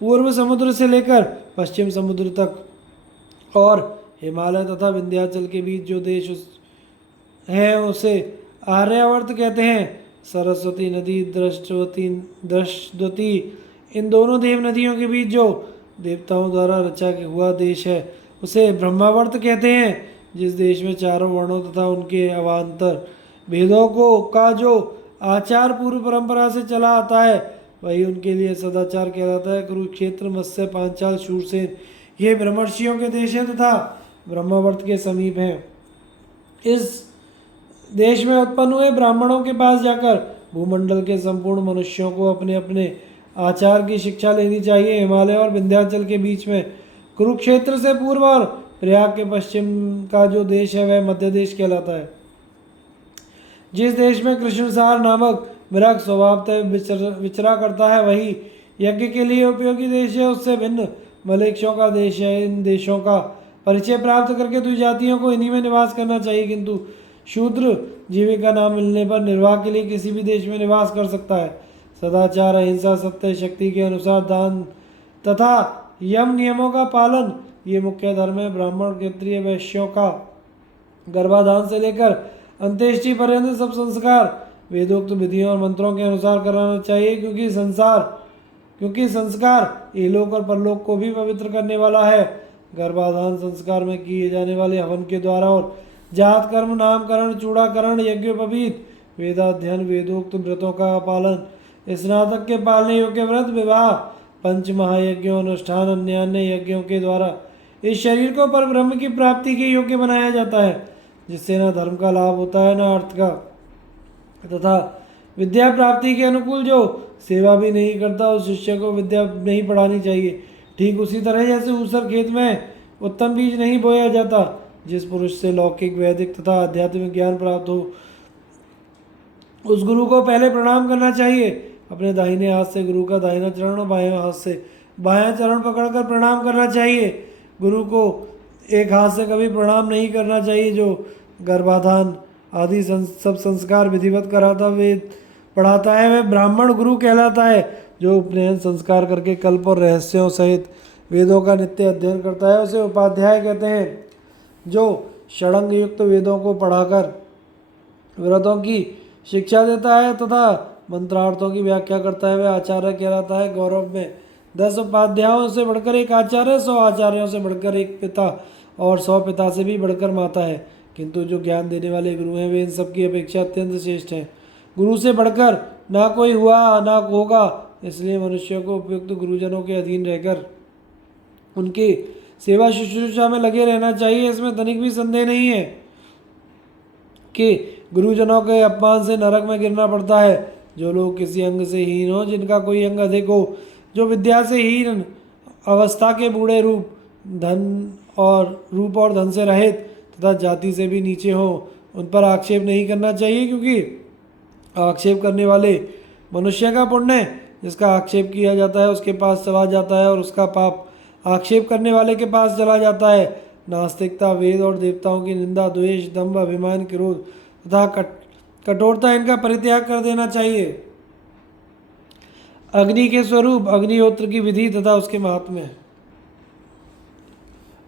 पूर्व समुद्र से लेकर पश्चिम समुद्र तक और हिमालय तथा विंध्याचल के बीच जो देश है उसे आर्यावर्त कहते हैं। सरस्वती नदी, दृष्टवती, इन दोनों देव नदियों के बीच जो देवताओं द्वारा रचा हुआ देश है उसे ब्रह्मावर्त कहते हैं। जिस देश में चारों वर्णों तथा उनके अवान्तर भेदों को का जो आचार पूर्व परंपरा से चला आता है वही उनके लिए सदाचार कहलाता है। कुरुक्षेत्र, मत्स्य, पांचाल, शूरसेन ये ब्रह्मर्षियों के देश हैं तथा ब्रह्मावर्त के समीप हैं। इस देश में उत्पन्न हुए ब्राह्मणों के पास जाकर भूमंडल के संपूर्ण मनुष्यों को अपने अपने आचार की शिक्षा लेनी चाहिए। हिमालय और विंध्याचल के बीच में कुरुक्षेत्र से पूर्व और प्रयाग के पश्चिम का जो देश है वह मध्य देश कहलाता है। जिस देश में कृष्णसार नामक मृग स्वभावतः विचरा करता है वही यज्ञ के लिए उपयोगी देश है। उससे भिन्न मलेक्षों का देश है। इन देशों का परिचय प्राप्त करके द्विजातियों को इन्हीं में निवास करना चाहिए, किंतु शूद्र जीविका न मिलने पर निर्वाह के लिए किसी भी देश में निवास कर सकता है। सदाचार, अहिंसा, सत्य, शक्ति के अनुसार दान तथा यम नियमों का पालन ये मुख्य धर्म है। ब्राह्मण, क्षत्रिय, वैश्यों का गर्भाधान से लेकर अंत्येष्टि पर्यंत सब संस्कार वेदोक्त विधियों और मंत्रों के अनुसार कराना चाहिए, क्योंकि संस्कार इहलोक और परलोक को भी पवित्र करने वाला है। गर्भाधान संस्कार में किए जाने वाले हवन के द्वारा और जात कर्म, नामकरण, चूड़ाकरण, यज्ञोपवीत, वेदाध्ययन, वेदोक्त व्रतों का पालन, स्नातक के पालने योग्य व्रत, विवाह, पंच महायज्ञों, अनुष्ठान, अन्य यज्ञों के द्वारा इस शरीर को पर ब्रह्म की प्राप्ति के योग्य बनाया जाता है, जिससे न धर्म का लाभ होता है न अर्थ का, तथा विद्या प्राप्ति के अनुकूल जो सेवा भी नहीं करता उस शिष्य को विद्या नहीं पढ़ानी चाहिए। ठीक उसी तरह जैसे ऊसर खेत में उत्तम बीज नहीं बोया जाता, जिस पुरुष से लौकिक, वैदिक तथा आध्यात्मिक ज्ञान प्राप्त हो उस गुरु को पहले प्रणाम करना चाहिए। अपने दाहिने हाथ से गुरु का दाहिना चरण और बाएं हाथ से बायां चरण पकड़कर प्रणाम करना चाहिए। गुरु को एक हाथ से कभी प्रणाम नहीं करना चाहिए। जो गर्भाधान आदि सब संस्कार विधिवत कराता वेद पढ़ाता है वह ब्राह्मण गुरु कहलाता है। जो उपनयन संस्कार करके कल्प और रहस्यों सहित वेदों का नित्य अध्ययन करता है उसे उपाध्याय कहते हैं। जो षडंग युक्त वेदों को पढ़ाकर व्रतों की शिक्षा देता है तथा मंत्रार्थों की व्याख्या करता है वह आचार्य कहलाता है। गौरव में 10 उपाध्यायों से बढ़कर एक आचार्य, 100 आचार्यों से बढ़कर एक पिता और 100 पिता से भी बढ़कर माता है, किंतु जो ज्ञान देने वाले गुरु हैं वे इन सब की अपेक्षा अत्यंत श्रेष्ठ हैं। गुरु से बढ़कर ना कोई हुआ ना होगा, इसलिए मनुष्य को उपयुक्त गुरुजनों के अधीन रहकर उनकी सेवा शुश्रूषा में लगे रहना चाहिए। इसमें तनिक भी संदेह नहीं है कि गुरुजनों के अपमान से नरक में गिरना पड़ता है। जो लोग किसी अंग से हीन हो, जिनका कोई अंग अधिक हो, जो विद्या से हीन, अवस्था के बूढ़े, रूप और धन से रहित तथा जाति से भी नीचे हो, उन पर आक्षेप नहीं करना चाहिए, क्योंकि आक्षेप करने वाले मनुष्य का पुण्य जिसका आक्षेप किया जाता है उसके पास चला जाता है और उसका पाप आक्षेप करने वाले के पास चला जाता है। नास्तिकता, वेद और देवताओं की निंदा, द्वेष, दंभ, अभिमान, क्रोध तथा कठोरता इनका परित्याग कर देना चाहिए। अग्नि के स्वरूप, अग्निहोत्र की विधि तथा उसके महात्म्य।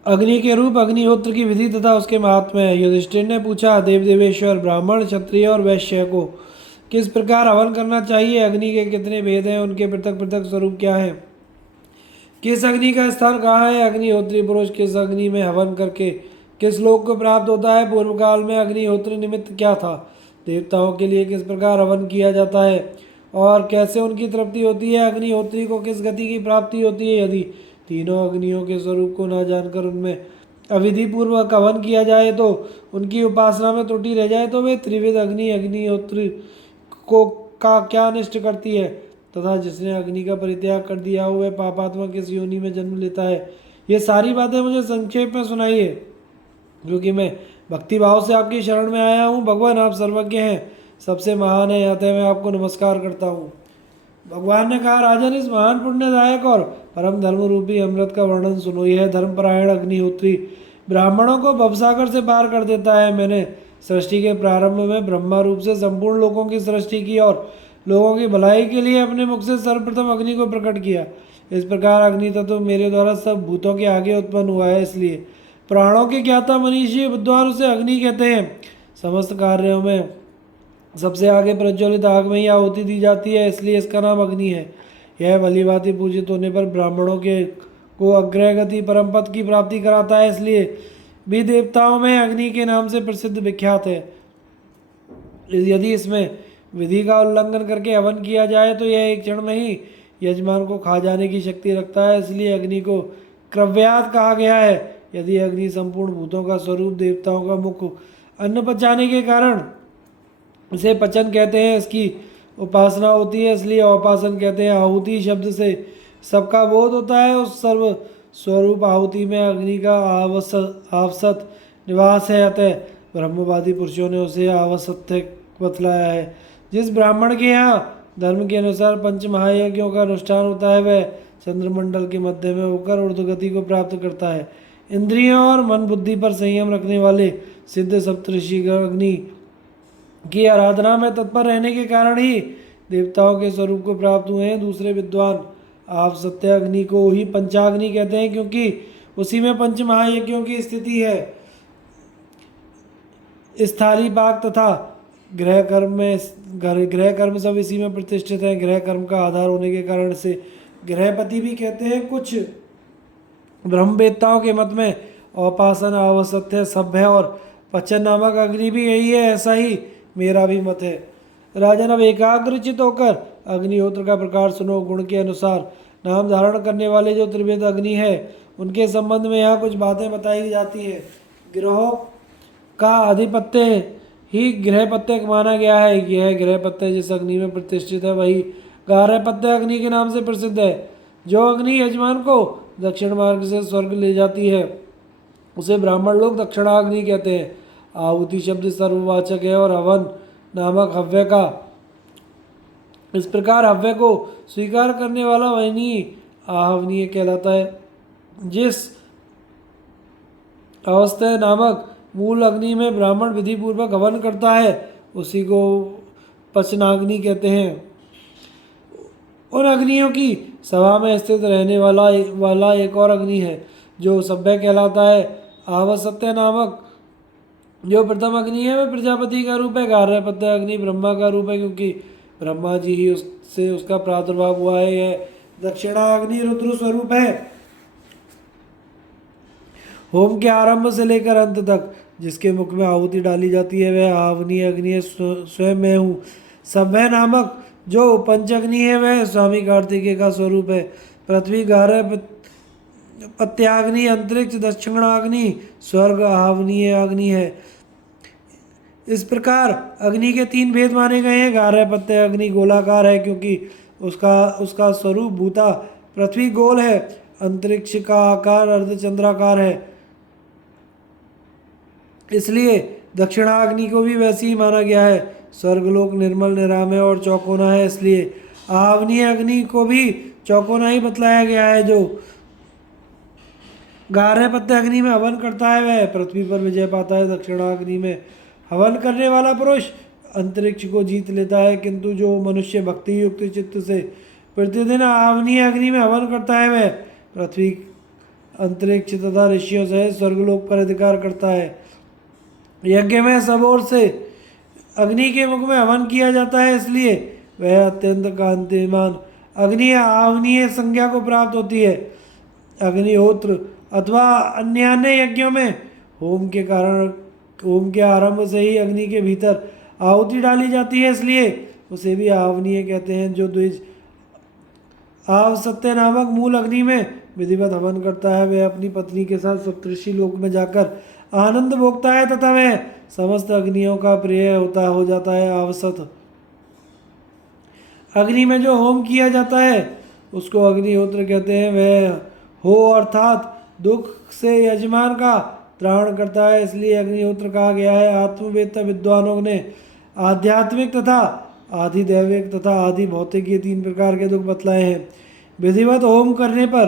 अग्नि के रूप, अग्निहोत्र की विधि तथा उसके महात्म्य है। युधिष्ठिर ने पूछा, देव देवेश्वर, ब्राह्मण, क्षत्रिय और वैश्य को किस प्रकार हवन करना चाहिए? अग्नि के कितने भेद हैं? उनके पृथक पृथक स्वरूप क्या है? किस अग्नि का स्थान कहाँ है? अग्निहोत्री पुरुष किस अग्नि में हवन करके किस लोक को प्राप्त होता है? पूर्व काल में अग्निहोत्र निमित्त क्या था? देवताओं के लिए किस प्रकार हवन किया जाता है और कैसे उनकी तृप्ति होती है? अग्निहोत्री को किस गति की प्राप्ति होती है? यदि तीनों अग्नियों के स्वरूप को न जानकर उनमें अविधि पूर्वक हवन किया जाए तो उनकी उपासना में त्रुटि रह जाए तो वे त्रिविध अग्नि अग्निहोत्री को का क्या अनिष्ट करती है? तथा जिसने अग्नि का परित्याग कर दिया हो वह पापात्मा किस योनि में जन्म लेता है? ये सारी बातें मुझे संक्षेप में सुनाइए, क्योंकि मैं भक्ति भाव से आपकी शरण में आया हूँ। भगवान आप सर्वज्ञ हैं, सबसे महान है, अतः मैं आपको नमस्कार करता हूँ। भगवान ने कहा, राजन, इस महान पुण्यदायक और परम धर्म रूपी अमृत का वर्णन सुनो। यह धर्मपरायण अग्निहोत्री ब्राह्मणों को भवसागर से पार कर देता है। मैंने सृष्टि के प्रारंभ में ब्रह्मा रूप से संपूर्ण लोगों की सृष्टि की और लोगों की भलाई के लिए अपने मुख से सर्वप्रथम अग्नि को प्रकट किया। इस प्रकार अग्नि तत्व मेरे द्वारा सब भूतों के आगे उत्पन्न हुआ है, इसलिए प्राणों के ज्ञाता मनीषी विद्वान उसे अग्नि कहते हैं। समस्त कार्यों में सबसे आगे प्रज्वलित आग में ही आहुति दी जाती है, इसलिए इसका नाम अग्नि है। यह भली भांति पूजित होने पर ब्राह्मणों के को अग्रगति परम पद की प्राप्ति कराता है, इसलिए भी देवताओं में अग्नि के नाम से प्रसिद्ध विख्यात है। यदि इसमें विधि का उल्लंघन करके हवन किया जाए तो यह एक क्षण में ही यजमान को खा जाने की शक्ति रखता है, इसलिए अग्नि को क्रव्यात कहा गया है। यदि अग्नि संपूर्ण भूतों का स्वरूप, देवताओं का मुख्य अन्न पचाने के कारण इसे पचन कहते हैं, इसकी उपासना होती है, इसलिए उपासन कहते हैं। आहुति शब्द से सबका बोध होता है। उस सर्व स्वरूप आहुति में अग्नि का आवसत निवास है, अतः ब्रह्मवादी पुरुषों ने उसे आवसत्य बतलाया है। जिस ब्राह्मण के यहाँ धर्म के अनुसार पंच महायज्ञों का अनुष्ठान होता है वह चंद्रमंडल के मध्य में होकर ऊर्ध्वगति को प्राप्त करता है। इंद्रियों और मन बुद्धि पर संयम रखने वाले सिद्ध सप्तऋषि अग्नि की आराधना में तत्पर रहने के कारण ही देवताओं के स्वरूप को प्राप्त हुए हैं। दूसरे विद्वान आप सत्य अग्नि को ही पंचाग्नि कहते हैं, क्योंकि उसी में पंच महायज्ञों की स्थिति है। स्थाली पाक तथा गृह कर्म सब इसी में प्रतिष्ठित है। गृह कर्म का आधार होने के कारण से गृहपति भी कहते हैं। कुछ ब्रह्मवेत्ताओं के मत में औपासन, आवसत्य, सभ्य और पचन नामक अग्नि भी यही है, ऐसा ही मेरा भी मत है। राजन, अब एकाग्रचित होकर अग्निहोत्र का प्रकार सुनो। गुण के अनुसार नाम धारण करने वाले जो त्रिवेद अग्नि है उनके संबंध में यहाँ कुछ बातें बताई जाती है। ग्रहों का अधिपत्य ही गृहपत्य माना गया है। यह गृहपत्य जिस अग्नि में प्रतिष्ठित है वही गार्हपत्य अग्नि के नाम से प्रसिद्ध है। जो अग्नि यजमान को दक्षिण मार्ग से स्वर्ग ले जाती है उसे ब्राह्मण लोग दक्षिणाग्नि कहते हैं। आहुति शब्द सर्ववाचक है और हवन नामक हव्य का इस प्रकार हव्य को स्वीकार करने वाला वहनीय आहवनीय कहलाता है। जिस अवस्था नामक मूल अग्नि में ब्राह्मण विधि पूर्वक हवन करता है उसी को पचनाग्नि कहते हैं। उन अग्नियों की सभा में स्थित रहने वाला एक और अग्नि है जो सभ्य कहलाता है। आवसत्य नामक जो प्रथम अग्नि है वह प्रजापति का रूप है। गार्हपत्य अग्नि ब्रह्मा का रूप है, क्योंकि ब्रह्मा जी ही उससे उसका प्रादुर्भाव हुआ है। यह दक्षिणाग्नि रुद्र स्वरूप है। होम के आरंभ से लेकर अंत तक जिसके मुख में आहुति डाली जाती है वह आवनीय अग्नि है। स्वयं मैं हूँ। सभ्य नामक जो पंचअग्नि है वह स्वामी कार्तिकेय का स्वरूप है। पृथ्वी गार्ह पत्याग्नि, अंतरिक्ष दक्षिणाग्नि, स्वर्ग आवनीय अग्नि है। इस प्रकार अग्नि के तीन भेद माने गए हैं। गार्हपत्य अग्नि गोलाकार है क्योंकि उसका स्वरूप भूता पृथ्वी गोल है। अंतरिक्ष का आकार अर्धचंद्राकार है, इसलिए दक्षिणाग्नि को भी वैसे ही माना गया है। स्वर्गलोक निर्मल निरामय और चौकोना है, इसलिए आवनीय अग्नि को भी चौकोना ही बतलाया गया है। जो गार्हपत्य अग्नि में हवन करता है वह पृथ्वी पर विजय पाता है। दक्षिणाग्नि में हवन करने वाला पुरुष अंतरिक्ष को जीत लेता है, किंतु जो मनुष्य भक्ति युक्त चित्त से प्रतिदिन आवनीय अग्नि में हवन करता है वह पृथ्वी, अंतरिक्ष तथा ऋषियों सहित स्वर्गलोक पर अधिकार करता है। यज्ञ में सब ओर से अग्नि के मुख में हवन किया जाता है, इसलिए वह अत्यंत कांतिमान अग्नि आवनीय संज्ञा को प्राप्त होती है। अग्निहोत्र अथवा अन्य यज्ञों में होम के आरंभ से ही अग्नि के भीतर आहुति डाली जाती है, इसलिए उसे भी आवनीय कहते हैं। जो द्विज आवसत्य नामक मूल अग्नि में विधिवत हवन करता है वह अपनी पत्नी के साथ सप्तऋषि लोक में जाकर आनंद भोगता है तथा वह समस्त अग्नियों का प्रिय हो जाता है। आवसत अग्नि में जो होम किया जाता है उसको अग्निहोत्र कहते हैं। वह हो अर्थात दुख से यजमान का त्राण करता है, इसलिए अग्निहोत्र कहा गया है। आत्मवेत्ता विद्वानों ने आध्यात्मिक तथा आधिदैविक तथा आधि भौतिक ये तीन प्रकार के दुख बतलाए हैं। विधिवत होम करने पर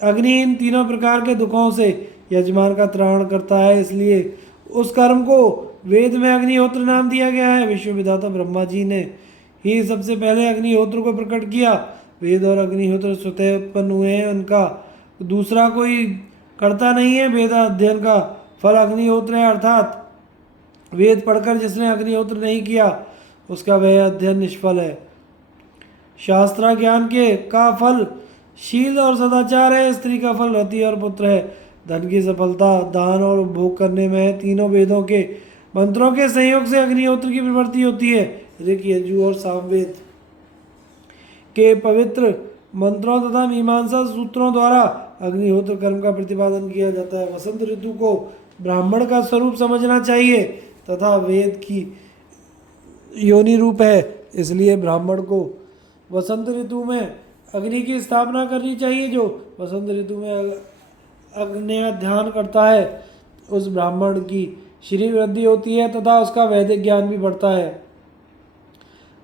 अग्नि इन तीनों प्रकार के दुखों से यजमान का त्राण करता है, इसलिए उस कर्म को वेद में अग्निहोत्र नाम दिया गया है। विश्व विधाता ब्रह्मा जी ने ही सबसे पहले अग्निहोत्र को प्रकट किया। वेद और अग्निहोत्र स्वतः उत्पन्न हुए हैं, उनका दूसरा कोई करता नहीं है। वेद अध्ययन का फल अग्निहोत्र है, अर्थात वेद पढ़कर जिसने अग्निहोत्र नहीं किया उसका वह अध्ययन निष्फल है। शास्त्र ज्ञान के का फल शील और सदाचार है, स्त्री का फल रति और पुत्र है। धन की सफलता दान और उपभोग करने में है। तीनों वेदों के मंत्रों के संयोग से अग्निहोत्र की प्रवृत्ति होती है। ऋग यजु और सामवेद के पवित्र मंत्रों तथा मीमांसा सूत्रों द्वारा अग्निहोत्र कर्म का प्रतिपादन किया जाता है। वसंत ऋतु को ब्राह्मण का स्वरूप समझना चाहिए तथा वेद की योनि रूप है, इसलिए ब्राह्मण को वसंत ऋतु में अग्नि की स्थापना करनी चाहिए। जो वसंत ऋतु में अग्नि ध्यान करता है उस ब्राह्मण की श्री वृद्धि होती है तथा उसका वैदिक ज्ञान भी बढ़ता है।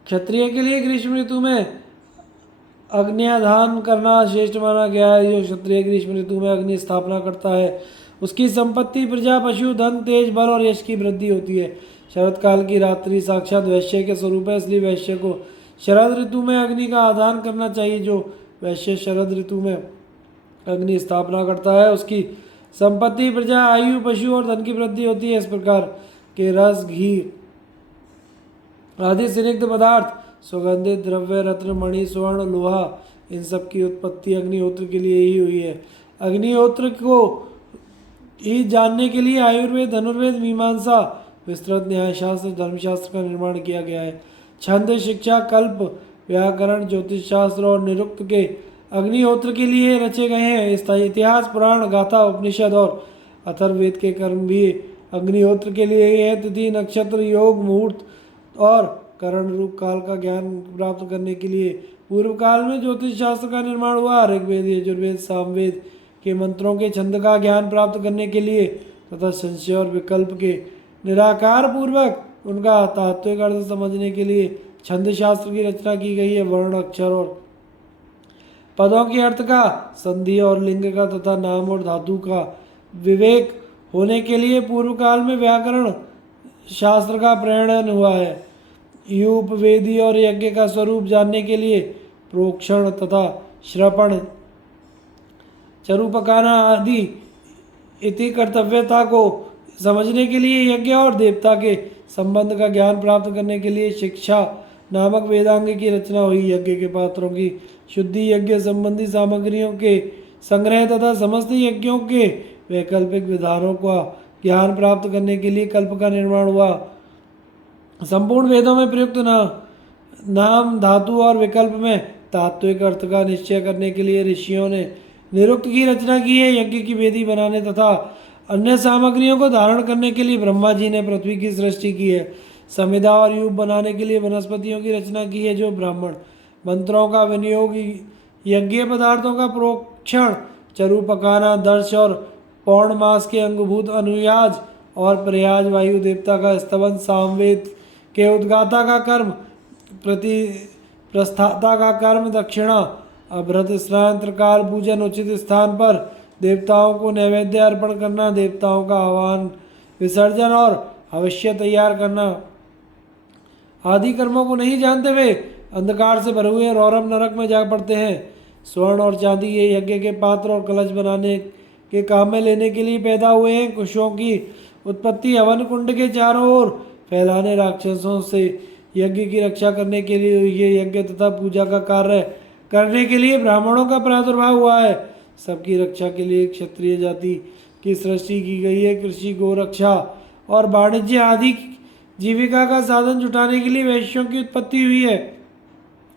क्षत्रिय के लिए ग्रीष्म ऋतु में अग्न्याधान करना श्रेष्ठ माना गया है। जो क्षत्रिय ग्रीष्म ऋतु में अग्नि स्थापना करता है उसकी संपत्ति प्रजा पशु धन तेज बल और यश की वृद्धि होती है। शरद काल की रात्रि साक्षात वैश्य के स्वरूप है, इसलिए वैश्य को शरद ऋतु में अग्नि का आधान करना चाहिए। जो वैश्य शरद ऋतु में अग्नि स्थापना करता है उसकी संपत्ति प्रजा आयु पशु और धन की वृद्धि होती है। इस प्रकार के रस घी आदि स्निग्ध पदार्थ सुगंधित द्रव्य रत्न मणि स्वर्ण लोहा इन सब की उत्पत्ति अग्निहोत्र के लिए ही हुई है। अग्निहोत्र को ही जानने के लिए आयुर्वेद धनुर्वेद मीमांसा विस्तृत न्यायशास्त्र धर्मशास्त्र का निर्माण किया गया है। छंद शिक्षा कल्प व्याकरण ज्योतिष शास्त्र और निरुक्त के अग्निहोत्र के लिए रचे गए हैं। इतिहास पुराण गाथा उपनिषद और अथर्ववेद के कर्म भी अग्निहोत्र के लिए ही है। तिथि नक्षत्र योग मुहूर्त और करण रूप काल का ज्ञान प्राप्त करने के लिए पूर्व काल में ज्योतिष शास्त्र का निर्माण हुआ। ऋग्वेद यजुर्वेद सामवेद के मंत्रों के छंद का ज्ञान प्राप्त करने के लिए तथा संशय और विकल्प के निराकार पूर्वक उनका तात्विक अर्थ समझने के लिए छंद शास्त्र की रचना की गई है। वर्ण अक्षर और पदों के अर्थ का संधि और लिंग का तथा नाम और धातु का विवेक होने के लिए पूर्व काल में व्याकरण शास्त्र का प्रणयन हुआ है। यूप वेदी और यज्ञ का स्वरूप जानने के लिए प्रोक्षण तथा श्रपण चरुपकाना आदि इति कर्तव्यता को समझने के लिए यज्ञ और देवता के संबंध का ज्ञान प्राप्त करने के लिए शिक्षा नामक वेदांग की रचना हुई। यज्ञ के पात्रों की शुद्धि यज्ञ संबंधी सामग्रियों के संग्रह तथा समस्त यज्ञों के वैकल्पिक विधानों का ज्ञान प्राप्त करने के लिए कल्प का निर्माण हुआ। संपूर्ण वेदों में प्रयुक्त नाम धातु और विकल्प में तात्विक अर्थ का निश्चय करने के लिए ऋषियों ने निरुक्त की रचना की है। यज्ञ की वेदी बनाने तथा अन्य सामग्रियों को धारण करने के लिए ब्रह्मा जी ने पृथ्वी की सृष्टि की है। संविदा और यूप बनाने के लिए वनस्पतियों की रचना की है। जो ब्राह्मण मंत्रों का विनियोग यज्ञ पदार्थों का प्रोक्षण चरु पकाना दर्श और पौर्णमास के अंगभूत अनुयाज और प्रयाज वायु देवता का स्तवन सामवेद के उद्गाता का कर्म प्रस्थाता का कर्म दक्षिणा अभ्रत स्नान त्रिकाल पूजन उचित स्थान पर देवताओं को नैवेद्य अर्पण करना देवताओं का आह्वान विसर्जन और अवश्य तैयार करना आदि कर्मों को नहीं जानते हुए अंधकार से भरे हुए रौरव नरक में जा पड़ते हैं। स्वर्ण और चांदी ये यज्ञ के पात्र और कलश बनाने के काम में लेने के लिए पैदा हुए हैं। कुशों की उत्पत्ति हवन कुंड के चारों ओर फैलाने राक्षसों से यज्ञ की रक्षा करने के लिए ये यज्ञ तथा पूजा का कार्य करने के लिए ब्राह्मणों का प्रादुर्भाव हुआ है। सबकी रक्षा के लिए क्षत्रिय जाति की सृष्टि की गई है। कृषि गोरक्षा और वाणिज्य आदि जीविका का साधन जुटाने के लिए वैश्यों की उत्पत्ति हुई है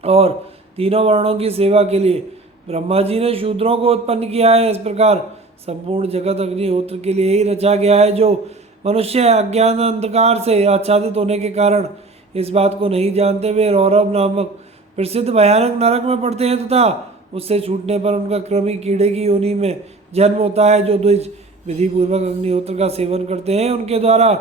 और तीनों वर्णों की सेवा के लिए ब्रह्मा जी ने शूद्रों को उत्पन्न किया है। इस प्रकार संपूर्ण जगत अग्निहोत्र के लिए ही रचा गया है। जो मनुष्य अज्ञान अंधकार से आच्छादित होने के कारण इस बात को नहीं जानते वे रौरव नामक प्रसिद्ध भयानक नरक में पड़ते हैं तथा उससे छूटने पर उनका क्रमी कीड़े की योनि में जन्म होता है। जो द्विज विधि पूर्वक अग्निहोत्र का सेवन करते हैं उनके द्वारा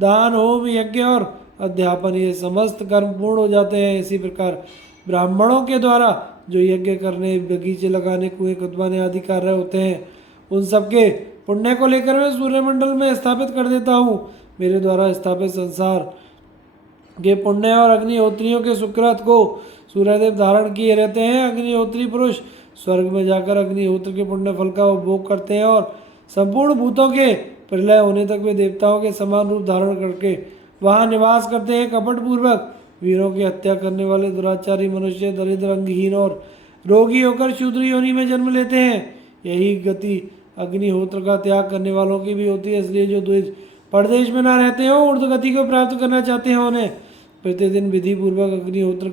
दान होम यज्ञ और अध्यापन ये समस्त कर्म पूर्ण हो जाते हैं। इसी प्रकार ब्राह्मणों के द्वारा जो यज्ञ करने बगीचे लगाने कुएं खुदवाने आदि कार्य होते हैं उन सबके पुण्य को लेकर मैं सूर्यमंडल में स्थापित कर देता हूँ। मेरे द्वारा स्थापित संसार के पुण्य और अग्निहोत्रियों के सुकृत को सूर्यदेव धारण किए रहते हैं। अग्निहोत्री पुरुष स्वर्ग में जाकर अग्निहोत्र के पुण्य फल का उपभोग करते हैं और संपूर्ण भूतों के प्रलय होने तक वे देवताओं के समान रूप धारण करके वहाँ निवास करते हैं। कपट पूर्वक वीरों की हत्या करने वाले दुराचारी मनुष्य दरिद्र, अंगहीन और रोगी होकर शूद्र योनि में जन्म लेते हैं। यही गति अग्निहोत्र का त्याग करने वालों की भी होती है। इसलिए जो द्विज परदेश में ना रहते हो, ऊर्ध्व गति को प्राप्त करना चाहते हैं, उन्हें प्रतिदिन विधि पूर्वक अग्निहोत्र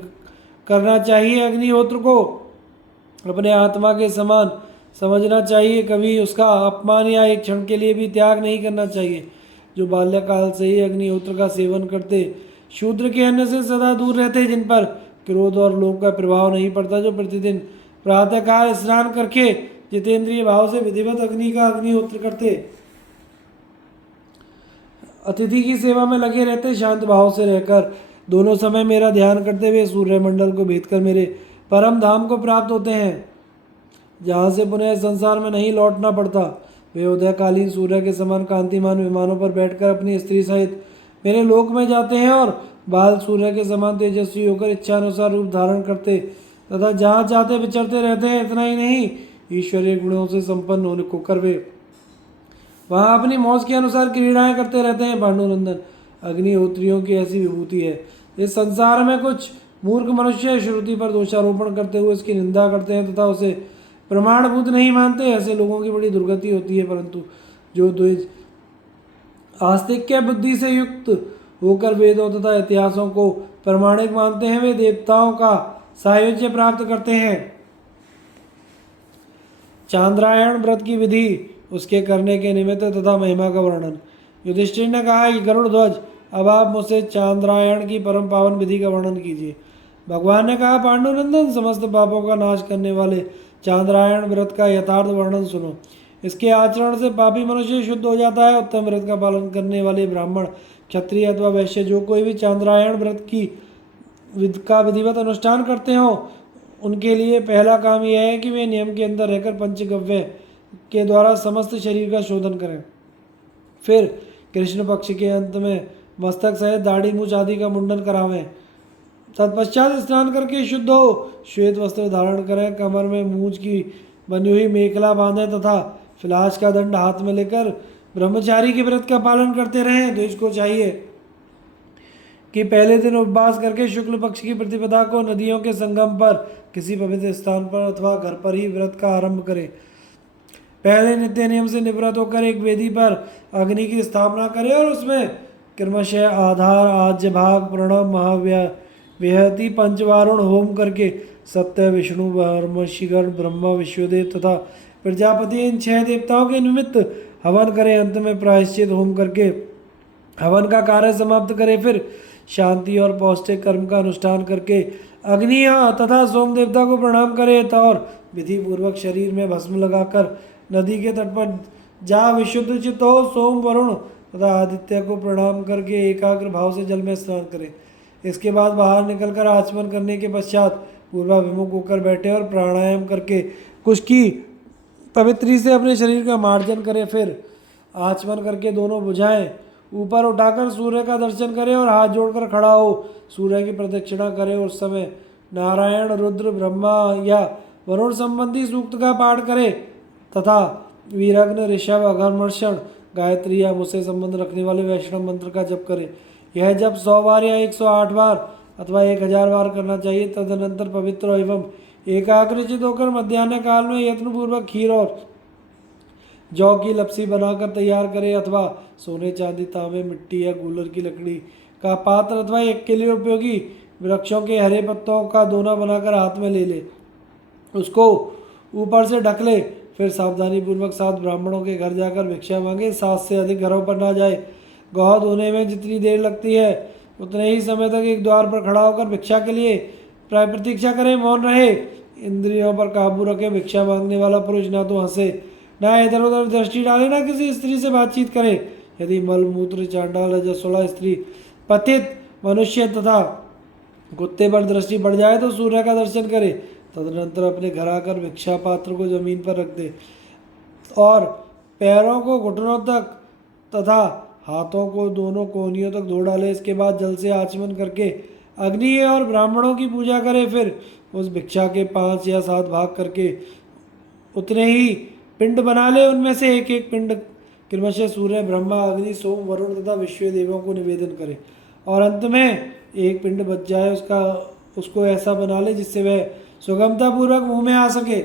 करना चाहिए। अग्निहोत्र को अपने आत्मा के समान समझना चाहिए। कभी उसका अपमान या एक क्षण के लिए भी त्याग नहीं करना चाहिए। जो बाल्यकाल से ही अग्निहोत्र का सेवन करते, शूद्र के अन्न से सदा दूर रहते, जिन पर क्रोध और लोभ का प्रभाव नहीं पड़ता, जो प्रतिदिन प्रातःकाल स्नान करके जितेंद्रिय भाव से विधिवत अग्नि का अग्निहोत्र करते, अतिथि की सेवा में लगे रहते, शांत भाव से रहकर दोनों समय मेरा ध्यान करते हुए सूर्यमंडल को भेद कर मेरे परम धाम को प्राप्त होते हैं, जहाँ से पुनः संसार में नहीं लौटना पड़ता। वे उदयकालीन सूर्य के समान कांतिमान विमानों पर बैठकर अपनी स्त्री सहित मेरे लोक में जाते हैं और बाल सूर्य के समान तेजस्वी होकर इच्छानुसार रूप धारण करते तथा जहाँ चाहते विचरते रहते हैं। इतना ही नहीं, ईश्वरीय गुणों से संपन्न होने को कर वे वहाँ अपनी मौज के अनुसार क्रीड़ाएं करते रहते हैं। पांडुनंदन, अग्निहोत्रियों की ऐसी विभूति है। इस संसार में कुछ मूर्ख मनुष्य श्रुति पर दोषारोपण करते हुए उसकी निंदा करते हैं तथा उसे प्रमाणभूत नहीं मानते। ऐसे लोगों की बड़ी दुर्गति होती है। परंतु जो द्विज आस्तिक्य बुद्धि से युक्त होकर वेदों तथा इतिहासों को प्रमाणिक मानते हैं, वे देवताओं का सायुज्य प्राप्त करते हैं। चांद्रायण व्रत की विधि, उसके करने के निमित्त तथा महिमा का वर्णन। युधिष्ठिर ने कहा कि गरुड़ ध्वज, अब आप मुझसे चांद्रायण की परम पावन विधि का वर्णन कीजिए। भगवान ने कहा, पांडुनंदन, समस्त पापों का नाश करने वाले चांद्रायण व्रत का यथार्थ वर्णन सुनो। इसके आचरण से पापी मनुष्य शुद्ध हो जाता है। उत्तम व्रत का पालन करने वाले ब्राह्मण, क्षत्रिय अथवा वैश्य जो कोई भी चांद्रायण व्रत का विधिवत अनुष्ठान करते हो, उनके लिए पहला काम यह है कि वे नियम के अंदर रहकर पंचगव्य के द्वारा समस्त शरीर का शोधन करें। फिर कृष्ण पक्ष के अंत में मस्तक सहित दाढ़ी मूछ आदि का मुंडन करावें। तत्पश्चात स्नान करके शुद्ध हो श्वेत वस्त्र धारण करें, कमर में मूछ की बनी हुई मेखला बांधें तथा फिलास का दंड हाथ में लेकर ब्रह्मचारी के व्रत का पालन करते रहें। द्विज को चाहिए कि पहले दिन उपवास करके शुक्ल पक्ष की प्रतिपदा को नदियों के संगम पर किसी पवित्र स्थान पर अथवा घर पर ही व्रत का आरंभ करे। पहले नित्य नियम से निवृत्त होकर एक वेदी पर अग्नि की स्थापना करे और उसमें क्रमशः आधार, आज्य भाग, प्रणव, महाव्यहति, पंचवारुण होम करके सत्य, विष्णु, ब्रह्मर्षिगण, ब्रह्मा, विश्वदेव तथा प्रजापति इन 6 देवताओं के निमित्त हवन करे। अंत में प्रायश्चित होम करके हवन का कार्य समाप्त करे। फिर शांति और पौष्टिक कर्म का अनुष्ठान करके अग्नि तथा सोम देवता को प्रणाम करे और विधि पूर्वक शरीर में भस्म लगाकर नदी के तट पर जा विशुद्ध चित्त हो सोम, वरुण तथा आदित्य को प्रणाम करके एकाग्र भाव से जल में स्नान करे। इसके बाद बाहर निकलकर आचमन करने के पश्चात पूर्वाभिमुख होकर बैठे और प्राणायाम करके कुछ की पवित्री से अपने शरीर का मार्जन करे। फिर आचमन करके दोनों भुजाएं ऊपर उठाकर सूर्य का दर्शन करे और हाथ जोड़कर खड़ा हो सूर्य की प्रदक्षिणा करे। उस समय नारायण, रुद्र, ब्रह्मा या वरुण संबंधी सूक्त का पाठ करे तथा वीरग्न, ऋषभ, अघर्मर्षण, गायत्री या मुझसे संबंध रखने वाले वैष्णव मंत्र का जप करे। यह जप 100 बार या 108 बार अथवा 1000 बार करना चाहिए। तदनंतर पवित्र एवं एकाग्रचित होकर मध्याह्न काल में यत्नपूर्वक खीर और जौ की लपसी बनाकर तैयार करे अथवा सोने, चांदी, तांबे, मिट्टी या गूलर की लकड़ी का पात्र अथवा एक के लिए उपयोगी वृक्षों के हरे पत्तों का दोना बनाकर हाथ में ले ले, उसको ऊपर से ढक ले। फिर सावधानी पूर्वक 7 ब्राह्मणों के घर जाकर भिक्षा मांगे। 7 से अधिक घरों पर ना जाए। गौ धोने में जितनी देर लगती है उतने ही समय तक एक द्वार पर खड़ा होकर भिक्षा के लिए प्रतीक्षा करे, मौन रहे, इंद्रियों पर काबू रखे। भिक्षा मांगने वाला पुरुष ना तो हंसे, ना इधर उधर दृष्टि डाले, ना किसी स्त्री से बातचीत करे। यदि मल मूत्र, चांडाल, रजस्वला स्त्री, पतित मनुष्य तथा कुत्ते पर दृष्टि पड़ जाए तो सूर्य का दर्शन करे। तदनंतर अपने घर आकर भिक्षा पात्र को जमीन पर रख दे और पैरों को घुटनों तक तथा हाथों को दोनों कोहनियों तक धो डाले। इसके बाद जल से आचमन करके अग्नि और ब्राह्मणों की पूजा करे। फिर उस भिक्षा के 5 या 7 भाग करके उतने ही पिंड बना ले। उनमें से एक एक पिंड क्रमशः सूर्य, ब्रह्मा, अग्नि, सोम, वरुण तथा विश्व देवों को निवेदन करे और अंत में एक पिंड बच जाए उसको ऐसा बना ले जिससे वह सुगमता पूर्वक मुंह में आ सके।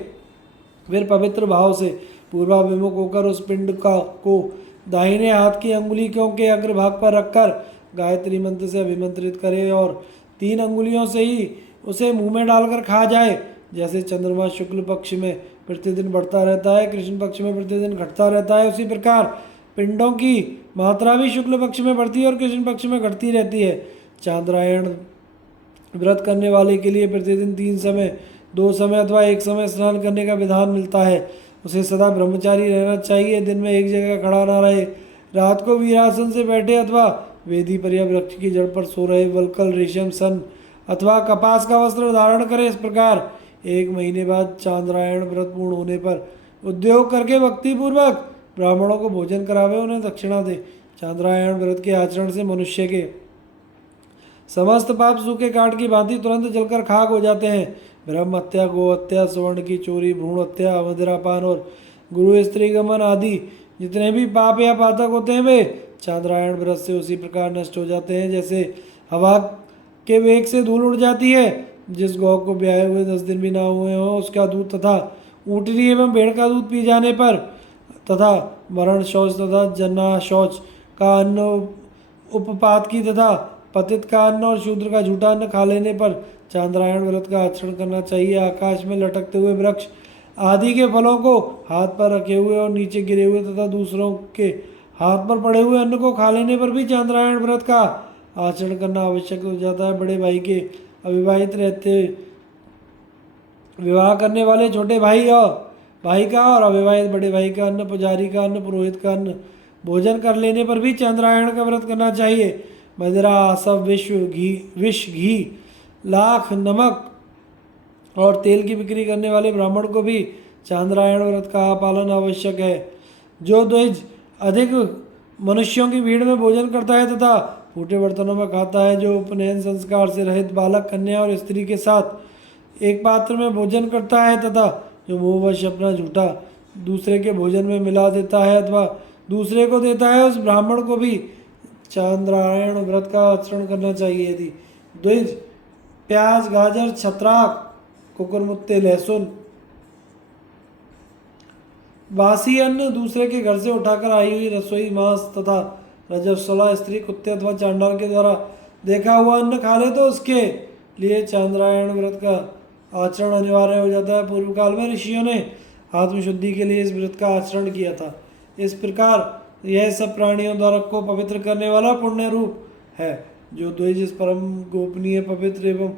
फिर पवित्र भाव से पूर्वाभिमुख होकर उस पिंड को दाहिने हाथ की अंगुलियों के अग्रभाग पर रखकर गायत्री मंत्र से अभिमंत्रित करे और 3 अंगुलियों से ही उसे मुंह में डालकर खा जाए। जैसे चंद्रमा शुक्ल पक्ष में प्रतिदिन बढ़ता रहता है, कृष्ण पक्ष में प्रतिदिन घटता रहता है, उसी प्रकार पिंडों की मात्रा भी शुक्ल पक्ष में बढ़ती है और कृष्ण पक्ष में घटती रहती है। चांद्रायण व्रत करने वाले के लिए प्रतिदिन 3 समय, 2 समय अथवा 1 समय स्नान करने का विधान मिलता है। उसे सदा ब्रह्मचारी रहना चाहिए, दिन में एक जगह खड़ा ना रहे, रात को वीरासन से बैठे अथवा वेदी पर या वृक्ष की जड़ पर सो रहे, वलकल, रेशम, सन अथवा कपास का वस्त्र धारण करे। इस प्रकार 1 महीने बाद चांद्रायण व्रत पूर्ण होने पर उद्योग करके भक्तिपूर्वक ब्राह्मणों को भोजन करावे, उन्हें दक्षिणा दे। चांद्रायण व्रत के आचरण से मनुष्य के समस्त पाप सूखे काठ की भांति तुरंत जलकर खाक हो जाते हैं। ब्रह्म हत्या, गो हत्या, स्वर्ण की चोरी, भ्रूण हत्या, मदिरापान और गुरु स्त्री गमन आदि जितने भी पाप या पातक होते हैं वे चांद्रायण व्रत से उसी प्रकार नष्ट हो जाते हैं जैसे हवा के वेग से धूल उड़ जाती है। जिस गौ को ब्याहे हुए 10 दिन भी ना हुए हों उसका दूध तथा ऊँटनी एवं भेड़ का दूध पी जाने पर तथा मरण शौच तथा जना शौच का अन्न, उपपात की तथा पतित का अन्न और शूद्र का झूठा अन्न खा लेने पर चांद्रायण व्रत का आचरण करना चाहिए। आकाश में लटकते हुए वृक्ष आदि के फलों को हाथ पर रखे हुए और नीचे गिरे हुए तथा दूसरों के हाथ पर पड़े हुए अन्न को खा लेने पर भी चांद्रायण व्रत का आचरण करना आवश्यक हो जाता है। बड़े भाई के अविवाहित रहते विवाह करने वाले छोटे भाई का और अविवाहित बड़े भाई का अन्न, पुजारी का अन्न, पुरोहित का अन्न भोजन कर लेने पर भी चांद्रायण का व्रत करना चाहिए। मदिरा, आसव, विष, घी, लाख, नमक और तेल की बिक्री करने वाले ब्राह्मण को भी चांद्रायण व्रत का पालन आवश्यक है। जो द्विज अधिक मनुष्यों की भीड़ में भोजन करता है तथा फूटे बर्तनों में खाता है, जो उपनयन संस्कार से रहित बालक, कन्या और स्त्री के साथ एक पात्र में भोजन करता है तथा जो मोहवश अपना झूठा दूसरे के भोजन में मिला देता है अथवा दूसरे को देता है, उस ब्राह्मण को भी चांद्रायण व्रत का आचरण करना चाहिए। यदि द्विज प्याज, गाजर, छत्राक, कुकुरमुत्ते, लहसुन, बासी अन्न दूसरे के घर से उठाकर आई हुई रसोई, मांस तथा रजस्वला स्त्री, कुत्ते अथवा चांडाल के द्वारा देखा हुआ अन्न खा ले तो उसके लिए चांद्रायण व्रत का आचरण अनिवार्य हो जाता है। पूर्व काल में ऋषियों ने आत्मशुद्धि के लिए इस व्रत का आचरण किया था। इस प्रकार यह सब प्राणियों द्वारा को पवित्र करने वाला पुण्य रूप है। जो द्विज इस परम गोपनीय, पवित्र एवं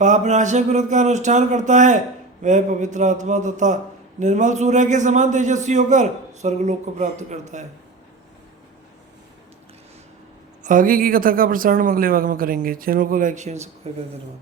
पापनाशक व्रत का अनुष्ठान करता है वह पवित्र आत्मा तथा निर्मल सूर्य के समान तेजस्वी होकर स्वर्गलोक को प्राप्त करता है। आगे की कथा का प्रसारण अगले भाग में करेंगे। चैनल को लाइक, शेयर, सब्सक्राइब कर देना।